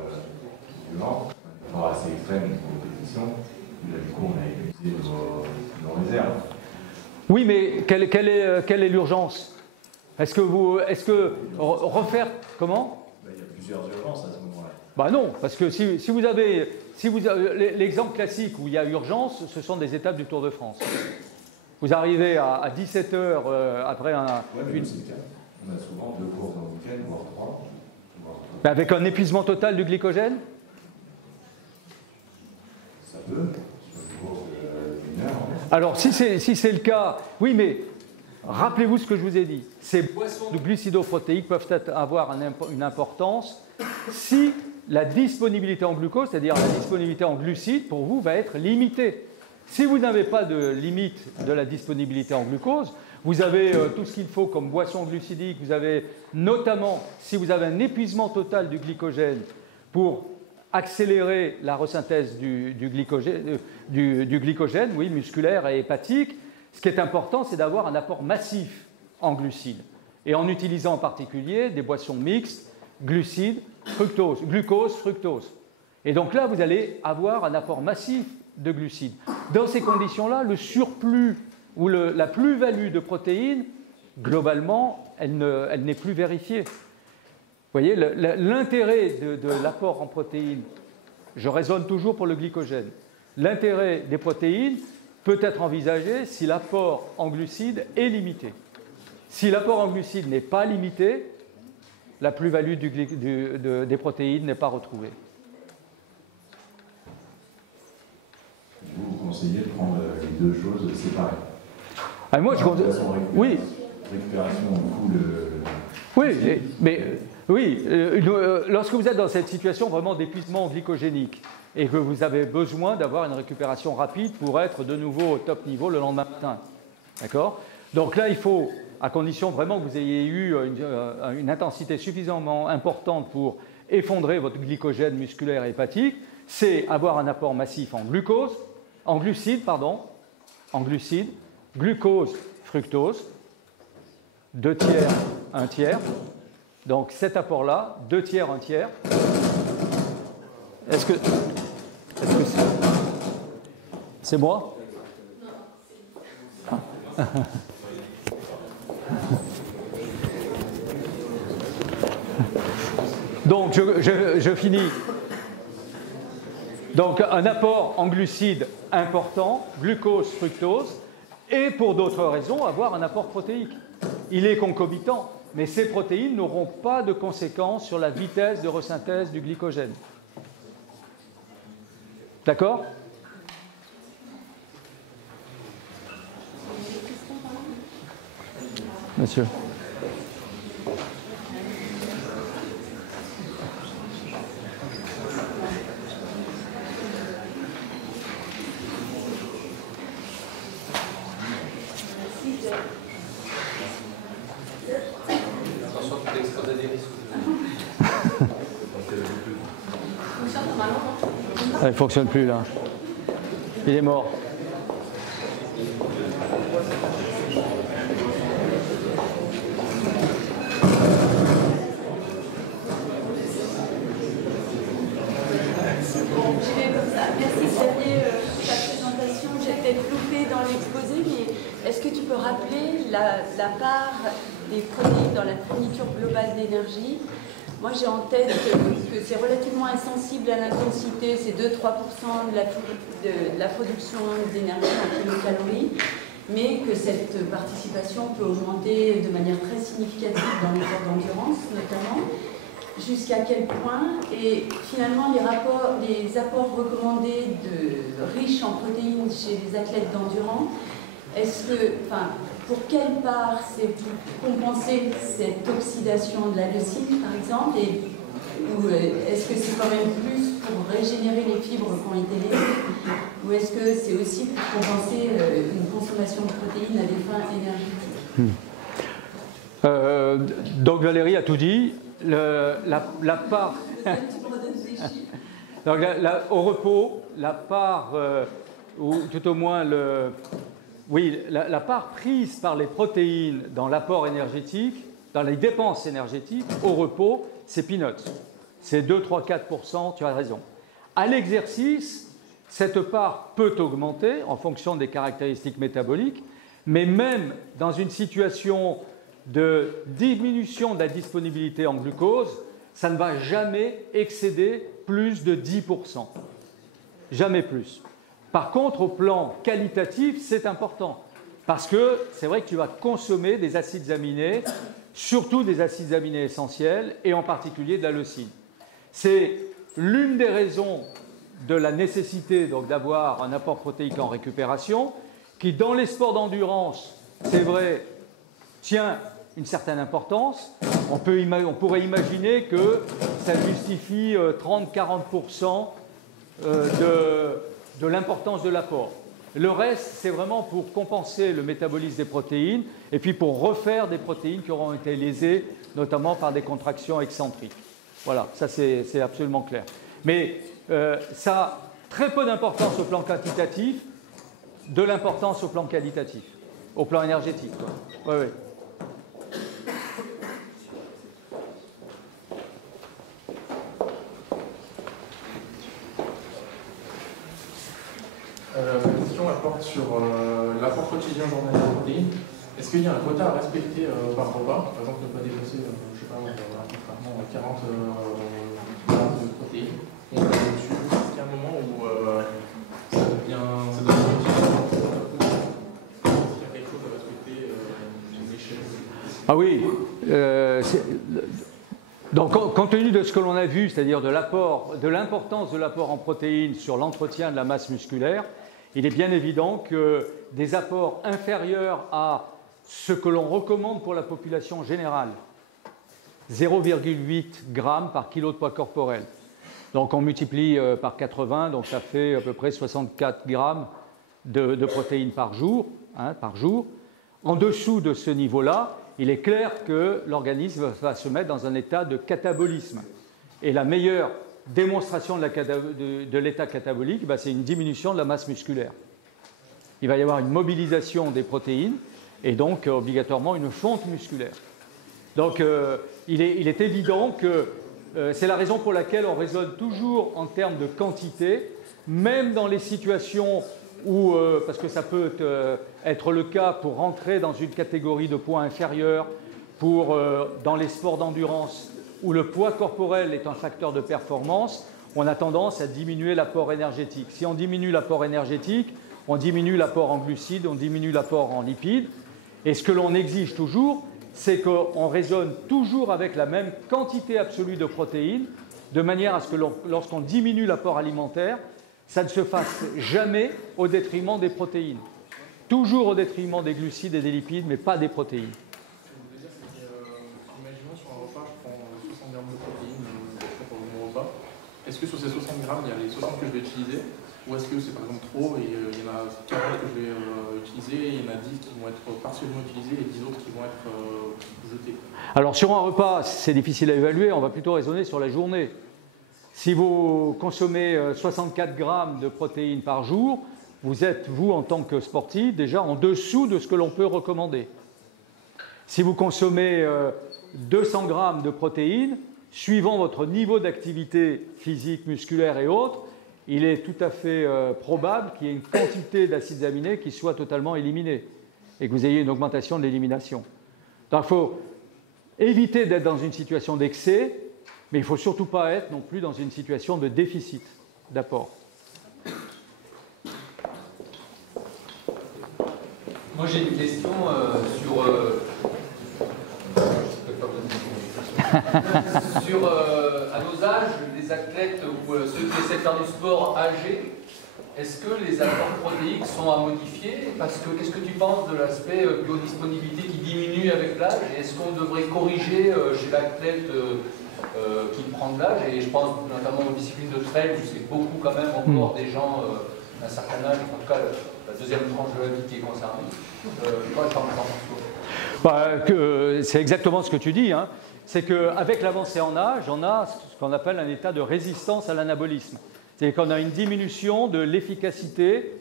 violent, un effort assez extrême de compétition, où là du coup on a épuisé nos réserves. Oui, mais quelle est l'urgence? Est-ce que refaire comment? Il y a plusieurs urgences à ce moment-là. Bah non, parce que si vous avez l'exemple classique où il y a urgence, ce sont des étapes du Tour de France. Vous arrivez à 17h après un... Oui, mais c'est le cas. On a souvent 2 courses dans le week-end, voire 3. Mais avec un épuisement total du glycogène? Ça peut, sur une course d'une heure. Alors, si c'est le cas, oui, mais rappelez-vous ce que je vous ai dit. Ces boissons de glucidoprotéiques peuvent avoir une importance si la disponibilité en glucose, c'est-à-dire la disponibilité en glucides, pour vous, va être limitée. Si vous n'avez pas de limite de la disponibilité en glucose, vous avez tout ce qu'il faut comme boisson glucidique, vous avez notamment, si vous avez un épuisement total du glycogène pour accélérer la resynthèse du glycogène, oui, musculaire et hépatique, ce qui est important, c'est d'avoir un apport massif en glucides. Et en utilisant en particulier des boissons mixtes, glucides, fructose, glucose, fructose. Et donc là, vous allez avoir un apport massif de glucides. Dans ces conditions-là, le surplus ou la plus-value de protéines, globalement, elle n'est plus vérifiée. Vous voyez, l'intérêt de l'apport en protéines, je raisonne toujours pour le glycogène, l'intérêt des protéines peut être envisagé si l'apport en glucides est limité. Si l'apport en glucides n'est pas limité, la plus-value des protéines n'est pas retrouvée. Vous conseillez de prendre les deux choses séparées. Ah, moi, oui. Récupération au coup Oui, mais oui, lorsque vous êtes dans cette situation vraiment d'épuisement glycogénique et que vous avez besoin d'avoir une récupération rapide pour être de nouveau au top niveau le lendemain matin. D'accord? Donc là, il faut, à condition vraiment que vous ayez eu une intensité suffisamment importante pour effondrer votre glycogène musculaire et hépatique, c'est avoir un apport massif en glucides, glucose, fructose, 2 tiers, 1 tiers. Donc cet apport-là, 2 tiers, 1 tiers. Est-ce que c'est moi? Donc je finis. Donc un apport en glucides important, glucose, fructose, et pour d'autres raisons, avoir un apport protéique. Il est concomitant, mais ces protéines n'auront pas de conséquences sur la vitesse de resynthèse du glycogène. D'accord? Monsieur. Il ne fonctionne plus là. Il est mort. Merci Xavier pour ta présentation. J'ai peut-être loupé dans l'exposé, mais est-ce que tu peux rappeler la part des protéines dans la fourniture globale d'énergie? Moi, j'ai en tête que c'est relativement insensible à l'intensité, c'est 2-3% de la production d'énergie en kilocalories, mais que cette participation peut augmenter de manière très significative dans l'effort d'endurance, notamment. Jusqu'à quel point? Et finalement, les apports recommandés riches en protéines chez les athlètes d'endurance, pour quelle part c'est pour compenser cette oxydation de la leucine, par exemple, ou est-ce que c'est quand même plus pour régénérer les fibres qui ont été laissées, ou est-ce que c'est aussi pour compenser une consommation de protéines à des fins énergétiques? Donc Valérie a tout dit. la part... Donc, au repos, la part, ou tout au moins la part prise par les protéines dans l'apport énergétique, dans les dépenses énergétiques, au repos, c'est peanuts. C'est 2, 3, 4%, tu as raison. À l'exercice, cette part peut augmenter en fonction des caractéristiques métaboliques, mais même dans une situation de diminution de la disponibilité en glucose, ça ne va jamais excéder plus de 10%. Jamais plus. Par contre, au plan qualitatif, c'est important. Parce que c'est vrai que tu vas consommer des acides aminés, surtout des acides aminés essentiels, et en particulier de la leucine. C'est l'une des raisons de la nécessité d'avoir un apport protéique en récupération, qui dans les sports d'endurance, c'est vrai, tient une certaine importance. On pourrait imaginer que ça justifie 30-40% de l'importance de l'apport. Le reste, c'est vraiment pour compenser le métabolisme des protéines et puis pour refaire des protéines qui auront été lésées, notamment par des contractions excentriques. Voilà, ça c'est absolument clair. Mais ça a très peu d'importance au plan quantitatif, de l'importance au plan qualitatif, au plan énergétique. Oui, oui. Ma question porte sur l'apport quotidien journalier de protéines. Est-ce qu'il y a un quota à respecter par repas? Par exemple, ne pas dépasser, je sais pas, contrairement à 40 grammes de protéines. On va dessus. Est-ce qu'il y a un moment où ça devient est-ce qu'il y a quelque chose à respecter, une échelle? Ah oui. Donc, compte tenu de ce que l'on a vu, c'est-à-dire de l'importance de l'apport en protéines sur l'entretien de la masse musculaire, il est bien évident que des apports inférieurs à ce que l'on recommande pour la population générale, 0,8 g par kilo de poids corporel. Donc on multiplie par 80, donc ça fait à peu près 64 g de protéines par jour, En dessous de ce niveau-là, il est clair que l'organisme va se mettre dans un état de catabolisme. Et la meilleure démonstration de l'état catabolique, c'est une diminution de la masse musculaire. Il va y avoir une mobilisation des protéines et donc obligatoirement une fonte musculaire. Donc il est évident que c'est la raison pour laquelle on raisonne toujours en termes de quantité, même dans les situations où, parce que ça peut être le cas pour rentrer dans une catégorie de poids inférieur, dans les sports d'endurance où le poids corporel est un facteur de performance, on a tendance à diminuer l'apport énergétique. Si on diminue l'apport énergétique, on diminue l'apport en glucides, on diminue l'apport en lipides. Et ce que l'on exige toujours, c'est qu'on raisonne toujours avec la même quantité absolue de protéines, de manière à ce que lorsqu'on diminue l'apport alimentaire, ça ne se fasse jamais au détriment des protéines. Toujours au détriment des glucides et des lipides, mais pas des protéines. Imaginons sur un repas, je prends 60 grammes de protéines pour mon repas. Est-ce que sur ces 60 grammes, il y a les 60 que je vais utiliser? Ou est-ce que c'est par exemple trop et il y en a 40 que je vais utiliser, il y en a 10 qui vont être partiellement utilisés et 10 autres qui vont être jetés? Alors sur un repas, c'est difficile à évaluer, on va plutôt raisonner sur la journée. Si vous consommez 64 grammes de protéines par jour, vous êtes, vous, en tant que sportif, déjà en dessous de ce que l'on peut recommander. Si vous consommez 200 grammes de protéines, suivant votre niveau d'activité physique, musculaire et autres, il est tout à fait probable qu'il y ait une quantité d'acides aminés qui soit totalement éliminée et que vous ayez une augmentation de l'élimination. Donc il faut éviter d'être dans une situation d'excès, mais il ne faut surtout pas être non plus dans une situation de déficit d'apport. Moi j'ai une question sur à nos âges, les athlètes ou ceux qui essaient de faire du sport âgés, est-ce que les apports protéiques sont à modifier? Parce que qu'est-ce que tu penses de l'aspect biodisponibilité qui diminue avec l'âge? Est-ce qu'on devrait corriger chez l'athlète qui prend de l'âge? Et je pense notamment aux disciplines de trail, où c'est beaucoup quand même encore des gens d'un certain âge, en tout cas la deuxième tranche de la vie qui est concernée. C'est exactement ce que tu dis, hein. c'est qu'avec l'avancée en âge, on a ce qu'on appelle un état de résistance à l'anabolisme. C'est-à-dire qu'on a une diminution de l'efficacité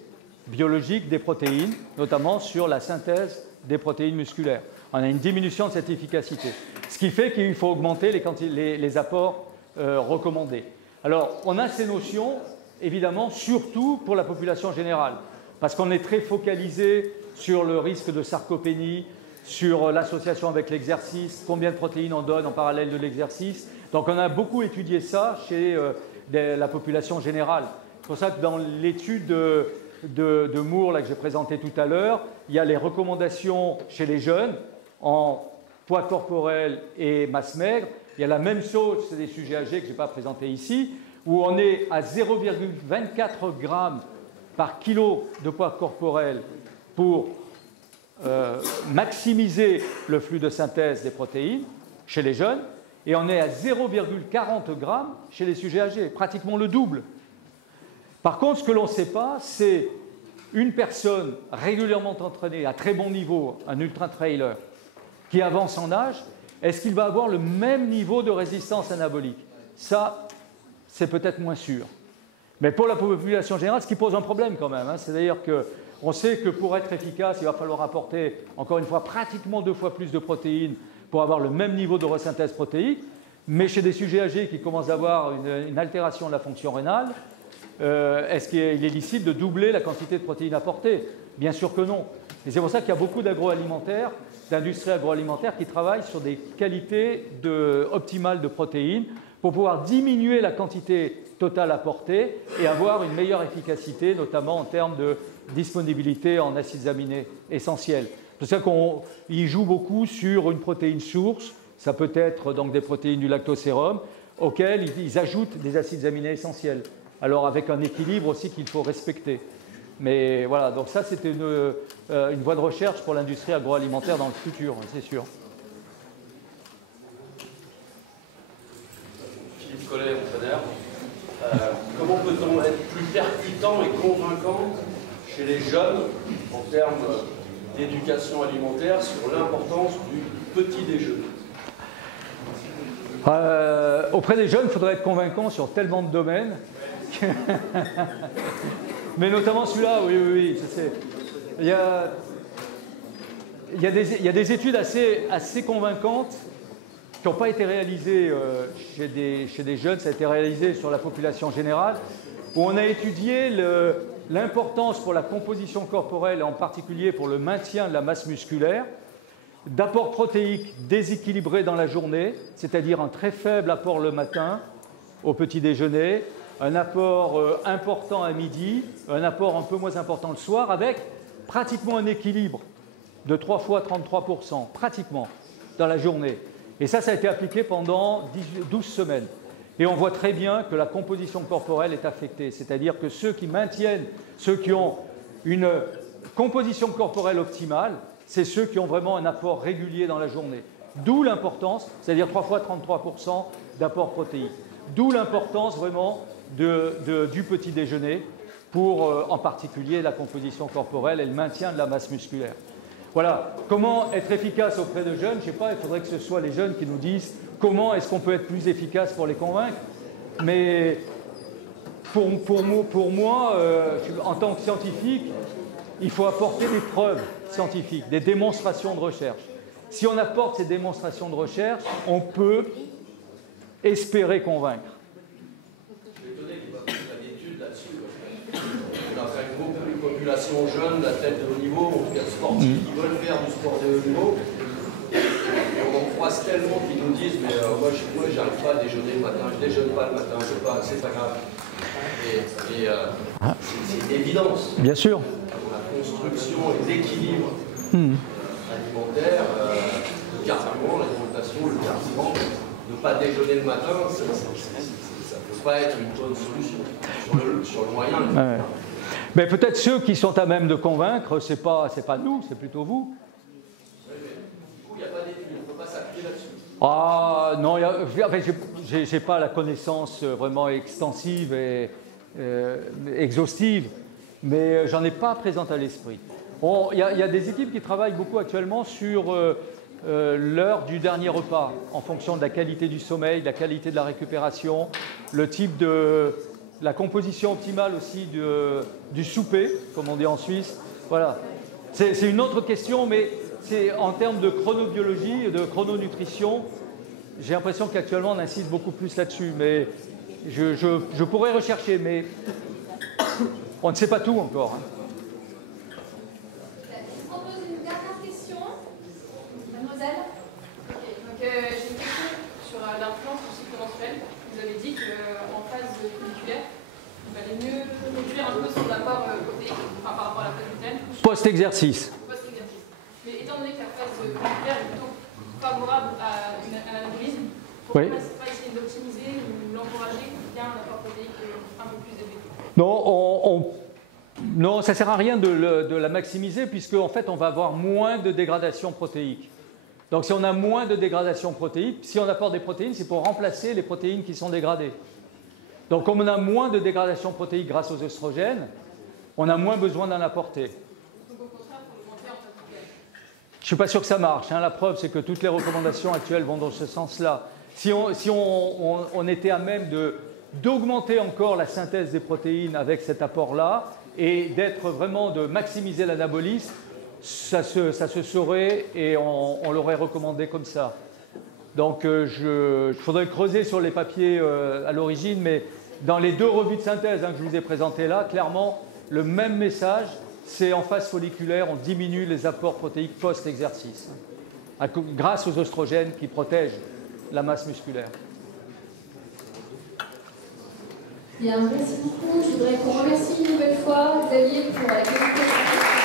biologique des protéines, notamment sur la synthèse des protéines musculaires. On a une diminution de cette efficacité, ce qui fait qu'il faut augmenter les apports recommandés. Alors, on a ces notions, évidemment, surtout pour la population générale, parce qu'on est très focalisé sur le risque de sarcopénie, sur l'association avec l'exercice, combien de protéines on donne en parallèle de l'exercice. Donc, on a beaucoup étudié ça chez la population générale. C'est pour ça que dans l'étude de Moore là, que j'ai présentée tout à l'heure, il y a les recommandations chez les jeunes en poids corporel et masse maigre. Il y a la même chose chez les sujets âgés que je n'ai pas présenté ici, où on est à 0,24 grammes par kilo de poids corporel pour maximiser le flux de synthèse des protéines chez les jeunes, et on est à 0,40 grammes chez les sujets âgés, pratiquement le double. Par contre, ce que l'on ne sait pas, c'est une personne régulièrement entraînée à très bon niveau, un ultra-trailer, qui avance en âge, est-ce qu'il va avoir le même niveau de résistance anabolique? Ça, c'est peut-être moins sûr. Mais pour la population générale, ce qui pose un problème quand même, hein, c'est-à-dire qu'on sait que pour être efficace, il va falloir apporter, encore une fois, pratiquement 2 fois plus de protéines pour avoir le même niveau de resynthèse protéique, mais chez des sujets âgés qui commencent à avoir une altération de la fonction rénale, est-ce qu'il est licite de doubler la quantité de protéines apportées? Bien sûr que non. Et c'est pour ça qu'il y a beaucoup d'agroalimentaires, d'industries agroalimentaires qui travaillent sur des qualités optimales de protéines pour pouvoir diminuer la quantité totale apportée et avoir une meilleure efficacité, notamment en termes de disponibilité en acides aminés essentiels. C'est pour ça qu'ils jouent beaucoup sur une protéine source, ça peut être donc des protéines du lactosérum, auxquelles ils ajoutent des acides aminés essentiels. Alors avec un équilibre aussi qu'il faut respecter. Mais voilà, donc ça c'était une voie de recherche pour l'industrie agroalimentaire dans le futur, c'est sûr. Philippe Collet, entraîneur. Comment peut-on être plus percutant et convaincant chez les jeunes en termes d'éducation alimentaire sur l'importance du petit déjeuner? Auprès des jeunes, il faudrait être convaincant sur tellement de domaines. Mais notamment celui-là, oui, je sais. Il y a des études assez convaincantes qui n'ont pas été réalisées chez des jeunes, ça a été réalisé sur la population générale, où on a étudié l'importance pour la composition corporelle, et en particulier pour le maintien de la masse musculaire, d'apports protéiques déséquilibrés dans la journée, c'est-à-dire un très faible apport le matin, au petit déjeuner, un apport important à midi, un apport un peu moins important le soir, avec pratiquement un équilibre de 3 fois 33%, pratiquement, dans la journée. Et ça a été appliqué pendant 12 semaines. Et on voit très bien que la composition corporelle est affectée, c'est-à-dire que ceux qui ont une composition corporelle optimale, c'est ceux qui ont vraiment un apport régulier dans la journée. D'où l'importance, c'est-à-dire 3 fois 33% d'apport protéique. D'où l'importance vraiment du petit déjeuner pour en particulier la composition corporelle et le maintien de la masse musculaire. Voilà, comment être efficace auprès de jeunes? Je ne sais pas, il faudrait que ce soit les jeunes qui nous disent comment est-ce qu'on peut être plus efficace pour les convaincre. Mais pour moi en tant que scientifique, il faut apporter des preuves scientifiques, des démonstrations de recherche. Si on apporte ces démonstrations de recherche, on peut espérer convaincre. Je suis étonné qu'il n'y ait pas fait d'études là-dessus. On a fait beaucoup de populations jeunes, d'athlètes de haut niveau, en tout cas sportifs, qui veulent faire du sport de haut niveau. Et on en croise tellement qui nous disent mais moi j'arrive pas à déjeuner le matin, je déjeune pas le matin, c'est pas grave. C'est une évidence. Bien sûr. La construction et l'équilibre alimentaire, le carburant, l'alimentation, le carburant, ne pas déjeuner le matin, ça ne peut pas être une bonne solution sur le moyen. Ouais. Mais peut-être ceux qui sont à même de convaincre, c'est pas nous, c'est plutôt vous. Du coup, il n'y a pas d'études, on ne peut pas s'appuyer là-dessus. Ah non, je n'ai pas la connaissance vraiment extensive et exhaustive, mais j'en ai pas présente à l'esprit. Il y a des équipes qui travaillent beaucoup actuellement sur l'heure du dernier repas, en fonction de la qualité du sommeil, de la qualité de la récupération, le type de... la composition optimale aussi du souper, comme on dit en Suisse. Voilà. C'est une autre question, mais c'est en termes de chronobiologie, de chrononutrition, j'ai l'impression qu'actuellement on insiste beaucoup plus là-dessus, mais je pourrais rechercher, mais on ne sait pas tout encore. Hein. Je propose une dernière question. Mademoiselle. Ok, donc j'ai une question sur l'influence du cycle menstruel. Vous avez dit qu'en phase folliculaire, il valait mieux réduire un peu son apport protéique, enfin par rapport à la phase lutéale. Post-exercice. Post-exercice. Mais étant donné que la phase folliculaire est plutôt favorable à l'anabolisme, pourquoi ne pas essayer d'optimiser ou l'encourager bien un apport protéique un peu plus élevé? Non, ça ne sert à rien de la maximiser, puisque en fait, on va avoir moins de dégradation protéique. Donc, si on a moins de dégradation protéique, si on apporte des protéines, c'est pour remplacer les protéines qui sont dégradées. Donc, comme on a moins de dégradation protéique grâce aux oestrogènes, on a moins besoin d'en apporter. Je ne suis pas sûr que ça marche. Hein. La preuve, c'est que toutes les recommandations actuelles vont dans ce sens-là. Si on était à même d'augmenter encore la synthèse des protéines avec cet apport-là et d'être vraiment de maximiser l'anabolisme, ça se saurait et on l'aurait recommandé comme ça. Donc, il faudrait creuser sur les papiers à l'origine, mais dans les deux revues de synthèse que je vous ai présentées là, clairement, le même message, c'est en phase folliculaire, on diminue les apports protéiques post-exercice, grâce aux oestrogènes qui protègent la masse musculaire. Bien, merci beaucoup. Je voudrais qu'on remercie une nouvelle fois Xavier pour la qualité de